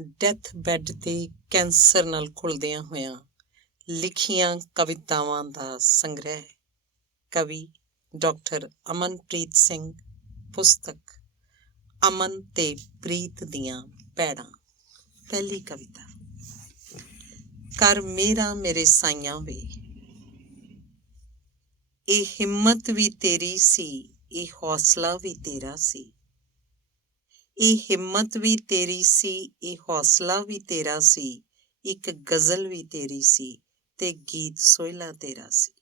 Death bed ਤੇ cancer ਨਾਲ ਘੁਲਦਿਆਂ ਹੋਇਆਂ ਲਿਖੀਆਂ ਕਵਿਤਾਵਾਂ ਦਾ ਸੰਗ੍ਰਹਿ। ਕਵੀ ਡਾਕਟਰ ਅਮਨਪ੍ਰੀਤ ਸਿੰਘ। ਪੁਸਤਕ ਅਮਨ ਤੇ ਪ੍ਰੀਤ ਦੀਆਂ ਪੈੜਾਂ। ਪਹਿਲੀ ਕਵਿਤਾ। ਕਰ ਮੇਰਾ ਮੇਰੇ ਸਾਈਆਂ ਵੇ। ਇਹ ਹਿੰਮਤ ਵੀ ਤੇਰੀ ਸੀ, ਇਹ ਹੌਸਲਾ ਵੀ ਤੇਰਾ ਸੀ। ਇਹ ਹਿੰਮਤ ਵੀ ਤੇਰੀ ਸੀ, ਇਹ ਹੌਸਲਾ ਵੀ ਤੇਰਾ ਸੀ। ਇੱਕ ਗਜ਼ਲ ਵੀ ਤੇਰੀ ਸੀ ਤੇ ਗੀਤ ਸੋਹਿਲਾ ਤੇਰਾ ਸੀ।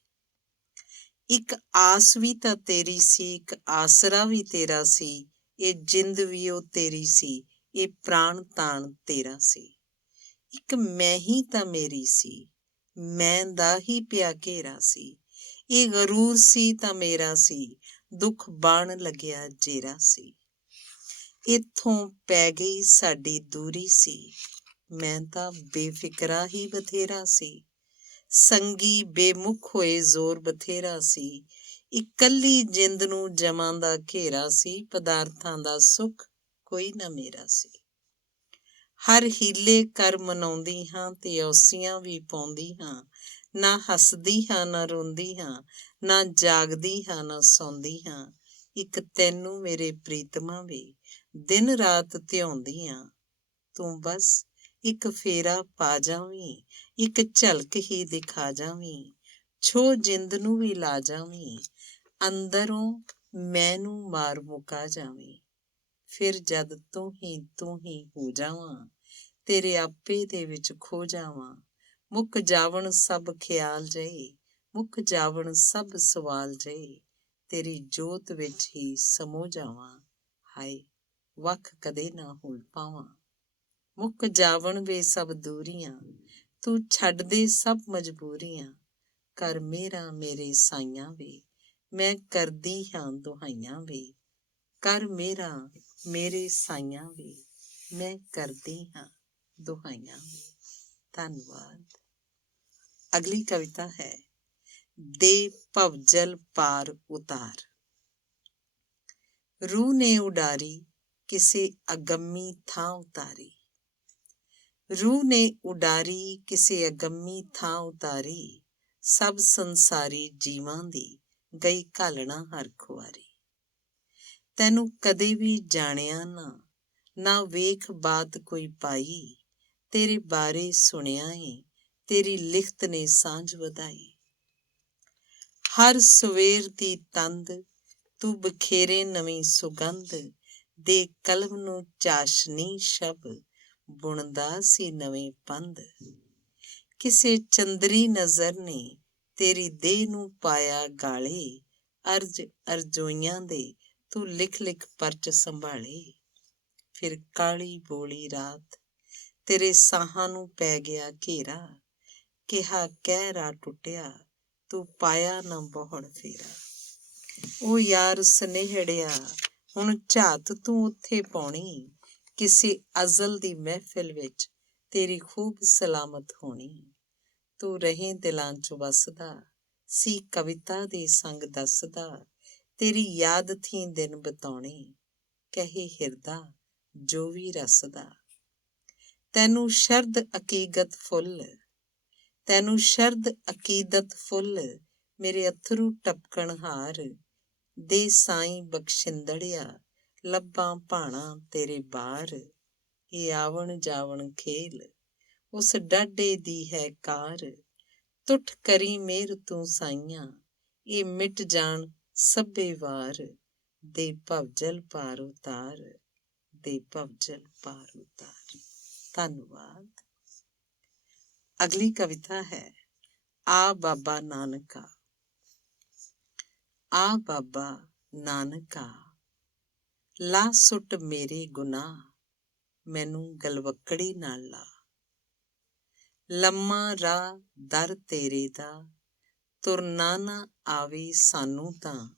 ਇੱਕ ਆਸ ਵੀ ਤਾਂ ਤੇਰੀ ਸੀ, ਇੱਕ ਆਸਰਾ ਵੀ ਤੇਰਾ ਸੀ। ਇਹ ਜਿੰਦ ਵੀ ਉਹ ਤੇਰੀ ਸੀ, ਇਹ ਪ੍ਰਾਣ ਤਾਣ ਤੇਰਾ ਸੀ। ਇੱਕ ਮੈਂ ਹੀ ਤਾਂ ਮੇਰੀ ਸੀ, ਮੈਂ ਦਾ ਹੀ ਪਿਆ ਘੇਰਾ ਸੀ। ਇਹ ਗਰੂਰ ਸੀ ਤਾਂ ਮੇਰਾ ਸੀ, ਦੁੱਖ ਬਾਣ ਲੱਗਿਆ ਜੇਰਾ ਸੀ। ਇੱਥੋਂ ਪੈ ਗਈ ਸਾਡੀ ਦੂਰੀ ਸੀ, ਮੈਂ ਤਾਂ ਬੇਫਿਕਰਾ ਹੀ ਬਥੇਰਾ ਸੀ। ਸੰਗੀ ਬੇਮੁਖ ਹੋਏ ਜ਼ੋਰ ਬਥੇਰਾ ਸੀ। ਇਕੱਲੀ ਜਿੰਦ ਨੂੰ ਜਮਾਂ ਦਾ ਘੇਰਾ ਸੀ, ਪਦਾਰਥਾਂ ਦਾ ਸੁੱਖ ਕੋਈ ਨਾ ਮੇਰਾ ਸੀ। ਹਰ ਹੀਲੇ ਕਰ ਮਨਾਉਂਦੀ ਹਾਂ ਤੇ ਔਸੀਆਂ ਵੀ ਪਾਉਂਦੀ ਹਾਂ। ਨਾ ਹੱਸਦੀ ਹਾਂ ਨਾ ਰੋਂਦੀ ਹਾਂ, ਨਾ ਜਾਗਦੀ ਹਾਂ ਨਾ ਸੌਂਦੀ ਹਾਂ। ਇੱਕ ਤੈਨੂੰ ਮੇਰੇ ਪ੍ਰੀਤਮਾ ਵੇ, ਦਿਨ ਰਾਤ ਧਿਆਉਂਦੀ ਹਾਂ। ਤੂੰ ਬਸ ਇੱਕ ਫੇਰਾ ਪਾ ਜਾਵੀਂ, ਇੱਕ ਝਲਕ ਹੀ ਦਿਖਾ ਜਾਵੀਂ। ਛੋ ਜਿੰਦ ਨੂੰ ਵੀ ਲਾ ਜਾਵੀਂ, ਅੰਦਰੋਂ ਮੈਨੂੰ ਮਾਰ ਮੁਕਾ ਜਾਵੀਂ। ਫਿਰ ਜਦ ਤੂੰ ਹੀ ਹੋ ਜਾਵਾਂ, ਤੇਰੇ ਆਪੇ ਦੇ ਵਿੱਚ ਖੋ ਜਾਵਾਂ। ਮੁੱਕ ਜਾਵਣ ਸਭ ਖਿਆਲ ਜਏ, ਮੁੱਕ ਜਾਵਣ ਸਭ ਸਵਾਲ ਜਏ। ਤੇਰੀ ਜੋਤ ਵਿੱਚ ਹੀ ਸਮੋ ਜਾਵਾਂ, ਹਾਏ ਵੱਖ ਕਦੇ ਨਾ ਹੋ ਪਾਵਾਂ। ਮੁੱਕ ਜਾਵਣ ਵੇ ਸਭ ਦੂਰੀਆਂ, ਤੂੰ ਛੱਡ ਦੇ ਸਭ ਮਜਬੂਰੀਆਂ। ਕਰ ਮੇਰਾ ਮੇਰੇ ਸਾਈਆਂ ਵੇ, ਮੈਂ ਕਰਦੀ ਹਾਂ ਦੁਹਾਈਆਂ ਵੇ। ਕਰ ਮੇਰਾ ਮੇਰੇ ਸਾਈਆਂ ਵੇ, ਮੈਂ ਕਰਦੀ ਹਾਂ ਦੁਹਾਈਆਂ ਵੇ। ਧੰਨਵਾਦ। ਅਗਲੀ ਕਵਿਤਾ ਹੈ ਦੇ ਭਵਜਲ ਪਾਰ ਉਤਾਰ। ਰੂਹ ਨੇ ਉਡਾਰੀ ਕਿਸੇ ਅਗੰਮੀ ਥਾਂ ਉਤਾਰੀ। ਰੂਹ ਨੇ ਉਡਾਰੀ ਕਿਸੇ ਅਗੰਮੀ ਥਾਂ ਉਤਾਰੀ। ਸਭ ਸੰਸਾਰੀ ਜੀਵਾਂ ਦੀ ਗਈ ਘਾਲਣਾ ਹਰ ਖੁਆਰੀ। ਤੈਨੂੰ ਕਦੇ ਵੀ ਜਾਣਿਆ ਨਾ, ਨਾ ਵੇਖ ਬਾਤ ਕੋਈ ਪਾਈ। ਤੇਰੇ ਬਾਰੇ ਸੁਣਿਆ ਏ, ਤੇਰੀ ਲਿਖਤ ਨੇ ਸਾਂਝ ਵਧਾਈ। ਹਰ ਸਵੇਰ ਦੀ ਤੰਦ ਤੂੰ ਬਖੇਰੇ ਨਵੀਂ ਸੁਗੰਧ। ਦੇ ਕਲਮ ਨੂੰ ਚਾਸ਼ਨੀ ਸ਼ਬ, ਬੁਣਦਾ ਸੀ ਨਵੇਂ ਪੰਧ। ਕਿਸੇ ਚੰਦਰੀ ਨਜ਼ਰ ਨੇ ਤੇਰੀ ਦੇਹ ਨੂੰ ਪਾਇਆ ਗਾਲੇ। ਅਰਜ਼ ਅਰਜ਼ੋਈਆਂ ਦੇ ਤੂੰ ਲਿਖ ਲਿਖ ਪਰਚ ਸੰਭਾਲੇ। ਫਿਰ ਕਾਲੀ ਬੋਲੀ ਰਾਤ ਤੇਰੇ ਸਾਹਾਂ ਨੂੰ ਪੈ ਗਿਆ ਘੇਰਾ। ਕਿਹਾ ਕਹਿ ਰਾ ਟੁੱਟਿਆ, ਤੂੰ ਪਾਇਆ ਨਾ ਬਹੁੜ ਫੇਰਾ। ਉਹ ਯਾਰ ਸਨੇਹੜਿਆ ਹੁਣ ਝਾਤ ਤੂੰ ਉੱਥੇ ਪਾਉਣੀ। ਕਿਸੇ ਅਜ਼ਲ ਦੀ ਮਹਿਫਿਲ ਵਿੱਚ ਤੇਰੀ ਖੂਬ ਸਲਾਮਤ ਹੋਣੀ। ਤੂੰ ਰਹੇ ਦਿਲਾਂ 'ਚ ਵਸਦਾ ਸੀ, ਕਵਿਤਾ ਦੇ ਸੰਗ ਦੱਸਦਾ। ਤੇਰੀ ਯਾਦ ਥੀ ਦਿਨ ਬਿਤਾਉਣੇ, ਕਹੇ ਹਿਰਦਾ ਜੋ ਵੀ ਰਸਦਾ। ਤੈਨੂੰ ਸ਼ਰਦ ਅਕੀਕਤ ਫੁੱਲ, ਤੈਨੂੰ ਸ਼ਰਦ ਅਕੀਦਤ ਫੁੱਲ। ਮੇਰੇ ਅੱਥਰੂ ਟਪਕਣ ਹਾਰ, ਦੇ ਸਾਈਂ ਬਖਸ਼ਿੰਦੜਿਆ ਲੱਭਾਂ ਭਾਣਾ ਤੇਰੇ ਬਾਰ। ਇਹ ਆਵਣ ਜਾਵਣ ਖੇਲ ਉਸ ਡਾਢੇ ਦੀ ਹੈ ਕਾਰ। ਤੁਠ ਕਰੀ ਮਿਹਰ ਤੂੰ ਸਾਈਆਂ, ਇਹ ਮਿਟ ਜਾਣ ਸਭੇ ਵਾਰ। ਦੇ ਭਵਜਲ ਪਾਰ ਉਤਾਰ, ਦੇ ਭਵਜਲ ਪਾਰ ਉਤਾਰ। ਧੰਨਵਾਦ। ਅਗਲੀ ਕਵਿਤਾ ਹੈ ਆ ਬਾਬਾ ਨਾਨਕਾ। ਆ ਬਾਬਾ ਨਾਨਕਾ ਲਾ ਸੁੱਟ ਮੇਰੇ ਗੁਨਾਹ, ਮੈਨੂੰ ਗਲਵੱਕੜੀ ਨਾਲ ਲਾ। ਲੰਮਾ ਰਾਹ ਦਰ ਤੇਰੇ ਦਾ, ਤੁਰਨਾ ਨਾ ਆਵੇ ਸਾਨੂੰ ਤਾਂ।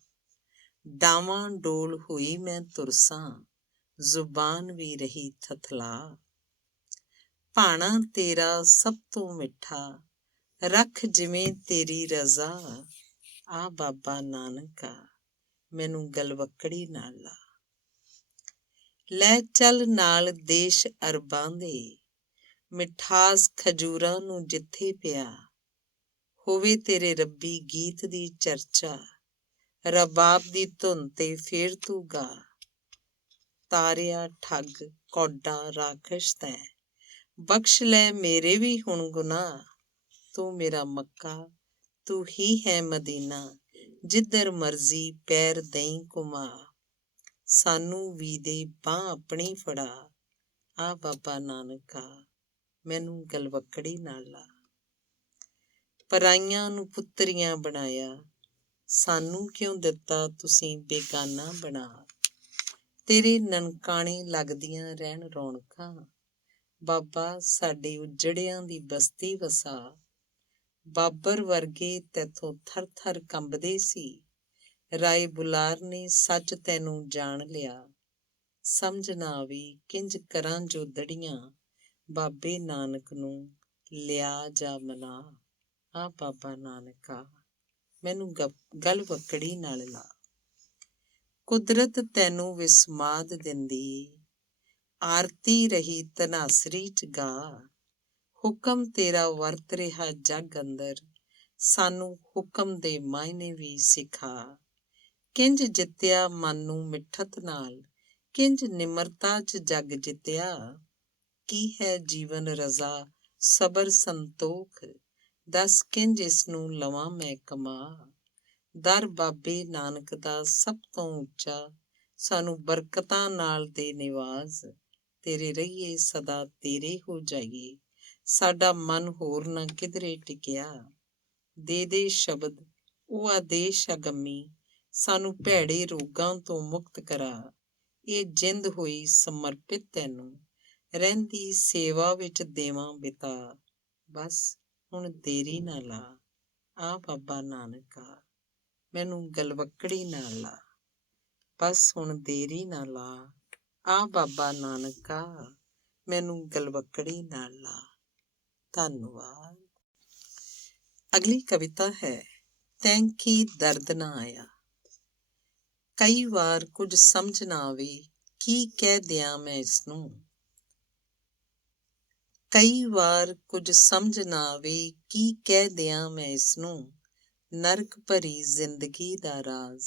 ਡਾਵਾਂ ਡੋਲ ਹੋਈ ਮੈਂ ਤੁਰਸਾਂ, ਜ਼ੁਬਾਨ ਵੀ ਰਹੀ ਥਥਲਾ। ਭਾਣਾ ਤੇਰਾ ਸਭ ਤੋਂ ਮਿੱਠਾ, ਰੱਖ ਜਿਵੇਂ ਤੇਰੀ ਰਜ਼ਾ। ਆ ਬਾਬਾ ਨਾਨਕਾ ਮੈਨੂੰ ਗਲਵੱਕੜੀ ਨਾਲ ਲਾ। ਲੈ ਚੱਲ ਨਾਲ ਦੇਸ਼ ਅਰਬਾਂ ਦੇ, ਮਿਠਾਸ ਖਜੂਰਾਂ ਨੂੰ ਜਿੱਥੇ ਪਿਆ, ਹੋਵੇ ਤੇਰੇ ਰੱਬੀ ਗੀਤ ਦੀ ਚਰਚਾ, ਰਬਾਬ ਦੀ ਧੁਨ ਤੇ ਫੇਰ ਤੂੰ ਗਾ। ਤਾਰਿਆ ਠੱਗ ਕੌਡਾ ਰਾਖਸ਼ ਤੈਂ, ਬਖਸ਼ ਲੈ ਮੇਰੇ ਵੀ ਹੁਣ ਗੁਨਾਹ, ਤੂੰ ਮੇਰਾ ਮੱਕਾ ਤੂੰ ਹੀ ਹੈ ਮਦੀਨਾ, ਜਿੱਧਰ ਮਰਜ਼ੀ ਪੈਰ ਦਈਂ ਘੁਮਾ। ਸਾਨੂੰ ਵੀ ਦੇ ਬਾਂਹ ਆਪਣੀ ਫੜਾ, ਆ ਬਾਬਾ ਨਾਨਕਾ ਮੈਨੂੰ ਗਲਵੱਕੜੀ ਨਾਲ ਲਾ। ਪਰਾਈਆਂ ਨੂੰ ਪੁੱਤਰੀਆਂ ਬਣਾਇਆ, ਸਾਨੂੰ ਕਿਉਂ ਦਿੱਤਾ ਤੁਸੀਂ ਬੇਗਾਨਾ ਬਣਾ। ਤੇਰੇ ਨਨਕਾਣੇ ਲੱਗਦੀਆਂ ਰਹਿਣ ਰੌਣਕਾਂ, ਬਾਬਾ ਸਾਡੇ ਉਜੜਿਆਂ ਦੀ ਬਸਤੀ ਵਸਾ। ਬਾਬਰ ਵਰਗੇ ਤੈਥੋਂ ਥਰ ਥਰ ਕੰਬਦੇ ਸੀ, ਰਾਏ ਬੁਲਾਰ ਨੇ ਸੱਚ ਤੈਨੂੰ ਜਾਣ ਲਿਆ। ਸਮਝ ਨਾ ਆਵੀ ਕਿੰਜ ਕਰਾਂ ਜੋ ਦੜੀਆਂ, ਬਾਬੇ ਨਾਨਕ ਨੂੰ ਲਿਆ ਜਾ ਮਨਾ। ਆ ਬਾਬਾ ਨਾਨਕਾ ਮੈਨੂੰ ਗਲਵੱਕੜੀ ਨਾਲ ਲਾ। ਕੁਦਰਤ ਤੈਨੂੰ ਵਿਸਮਾਦ ਦਿੰਦੀ, ਆਰਤੀ ਰਹੀ ਧਨਾਸਰੀ ਚ ਗਾ। ਹੁਕਮ ਤੇਰਾ ਵਰਤ ਰਿਹਾ ਜੱਗ ਅੰਦਰ, ਸਾਨੂੰ ਹੁਕਮ ਦੇ ਮਾਇਨੇ ਵੀ ਸਿਖਾ। ਕਿੰਜ ਜਿੱਤਿਆ ਮਨ ਨੂੰ ਮਿੱਠਤ ਨਾਲ, ਕਿੰਜ ਨਿਮਰਤਾ ਚ ਜਗ ਜਿੱਤਿਆ। ਕੀ ਹੈ ਜੀਵਨ ਰਜ਼ਾ ਸਬਰ ਸੰਤੋਖ, ਦੱਸ ਕਿੰਜ ਇਸ ਨੂੰ ਲਵਾਂ ਮੈਂ ਕਮਾ। ਦਰ ਬਾਬੇ ਨਾਨਕ ਦਾ ਸਭ ਤੋਂ ਉੱਚਾ, ਸਾਨੂੰ ਬਰਕਤਾਂ ਨਾਲ ਦੇ ਨਿਵਾਜ਼। ਤੇਰੇ ਰਹੀਏ ਸਦਾ ਤੇਰੇ ਹੋ ਜਾਈਏ, ਸਾਡਾ ਮਨ ਹੋਰ ਨਾ ਕਿਧਰੇ ਟਿਕਿਆ। ਦੇ ਦੇ ਸ਼ਬਦ ਉਹ ਆਦੇਸ਼ ਅਗੰਮੀ, ਸਾਨੂੰ ਭੈੜੇ ਰੋਗਾਂ ਤੋਂ ਮੁਕਤ ਕਰਾ। ਇਹ ਜਿੰਦ ਹੋਈ ਸਮਰਪਿਤ ਤੈਨੂੰ, ਰਹਿੰਦੀ ਸੇਵਾ ਵਿੱਚ ਦੇਵਾਂ ਬਿਤਾ। ਬਸ ਹੁਣ ਦੇਰੀ ਨਾ ਲਾ, ਆ ਬਾਬਾ ਨਾਨਕਾ ਮੈਨੂੰ ਗਲਵੱਕੜੀ ਨਾਲ ਲਾ। ਬਸ ਹੁਣ ਦੇਰੀ ਨਾ ਲਾ, ਆ ਬਾਬਾ ਨਾਨਕਾ ਮੈਨੂੰ ਗਲਵੱਕੜੀ ਨਾਲ ਲਾ। ਧੰਨਵਾਦ। ਅਗਲੀ ਕਵਿਤਾ ਹੈ ਤੈਂ ਕੀ ਦਰਦ ਨਾ ਆਇਆ। ਕਈ ਵਾਰ ਕੁਝ ਸਮਝ ਨਾ ਆਵੇ, ਕੀ ਕਹਿ ਦਿਆਂ ਮੈਂ ਇਸਨੂੰ। ਕਈ ਵਾਰ ਕੁਝ ਸਮਝ ਨਾ ਆਵੇ, ਕੀ ਕਹਿ ਦਿਆਂ ਮੈਂ ਇਸਨੂੰ। ਨਰਕ ਭਰੀ ਜ਼ਿੰਦਗੀ ਦਾ ਰਾਜ਼,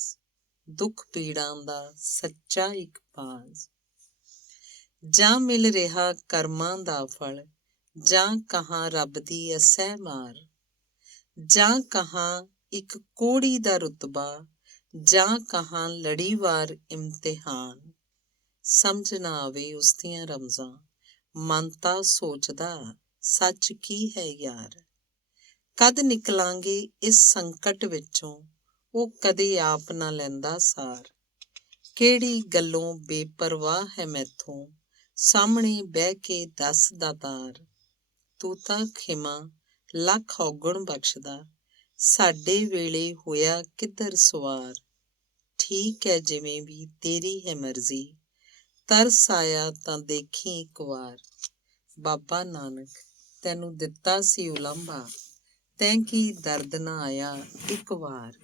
ਦੁੱਖ ਪੀੜਾਂ ਦਾ ਸੱਚਾ ਇੱਕ ਬਾਜ਼। ਜਾਂ ਮਿਲ ਰਿਹਾ ਕਰਮਾਂ ਦਾ ਫਲ, ਜਾਂ ਕਹਾਂ ਰੱਬ ਦੀ ਅਸਹਿ ਮਾਰ। ਜਾਂ ਕਹਾਂ ਇੱਕ ਕੋੜੀ ਦਾ ਰੁਤਬਾ, ਜਾਂ ਕਹਾਂ ਲੜੀਵਾਰ ਇਮਤਿਹਾਨ। ਸਮਝ ਨਾ ਆਵੇ ਉਸ ਦੀਆਂ ਰਮਜ਼ਾਂ, ਮਨ ਤਾਂ ਸੋਚਦਾ ਸੱਚ ਕੀ ਹੈ ਯਾਰ। ਕਦ ਨਿਕਲਾਂਗੇ ਇਸ ਸੰਕਟ ਵਿੱਚੋਂ, ਉਹ ਕਦੇ ਆਪ ਨਾ ਲੈਂਦਾ ਸਾਰ। ਕਿਹੜੀ ਗੱਲੋਂ ਬੇਪਰਵਾਹ ਹੈ ਮੈਥੋਂ, ਸਾਹਮਣੇ ਬਹਿ ਕੇ ਦੱਸ ਦਾਤਾਰ। ਤੂੰ ਤਾਂ ਖਿਮਾ ਲੱਖ ਔਗਣ ਬਖਸ਼ਦਾ, ਸਾਡੇ ਵੇਲੇ ਹੋਇਆ ਕਿੱਧਰ ਸਵਾਰ। ਠੀਕ ਹੈ ਜਿਵੇਂ ਵੀ ਤੇਰੀ ਹੈ ਮਰਜ਼ੀ, ਤਰਸ ਆਇਆ ਤਾਂ ਦੇਖੀ ਇੱਕ ਵਾਰ। ਬਾਬਾ ਨਾਨਕ ਤੈਨੂੰ ਦਿੱਤਾ ਸੀ ਉਲਾਂਭਾ, ਤੈਂ ਕੀ ਦਰਦ ਨਾ ਆਇਆ ਇੱਕ ਵਾਰ।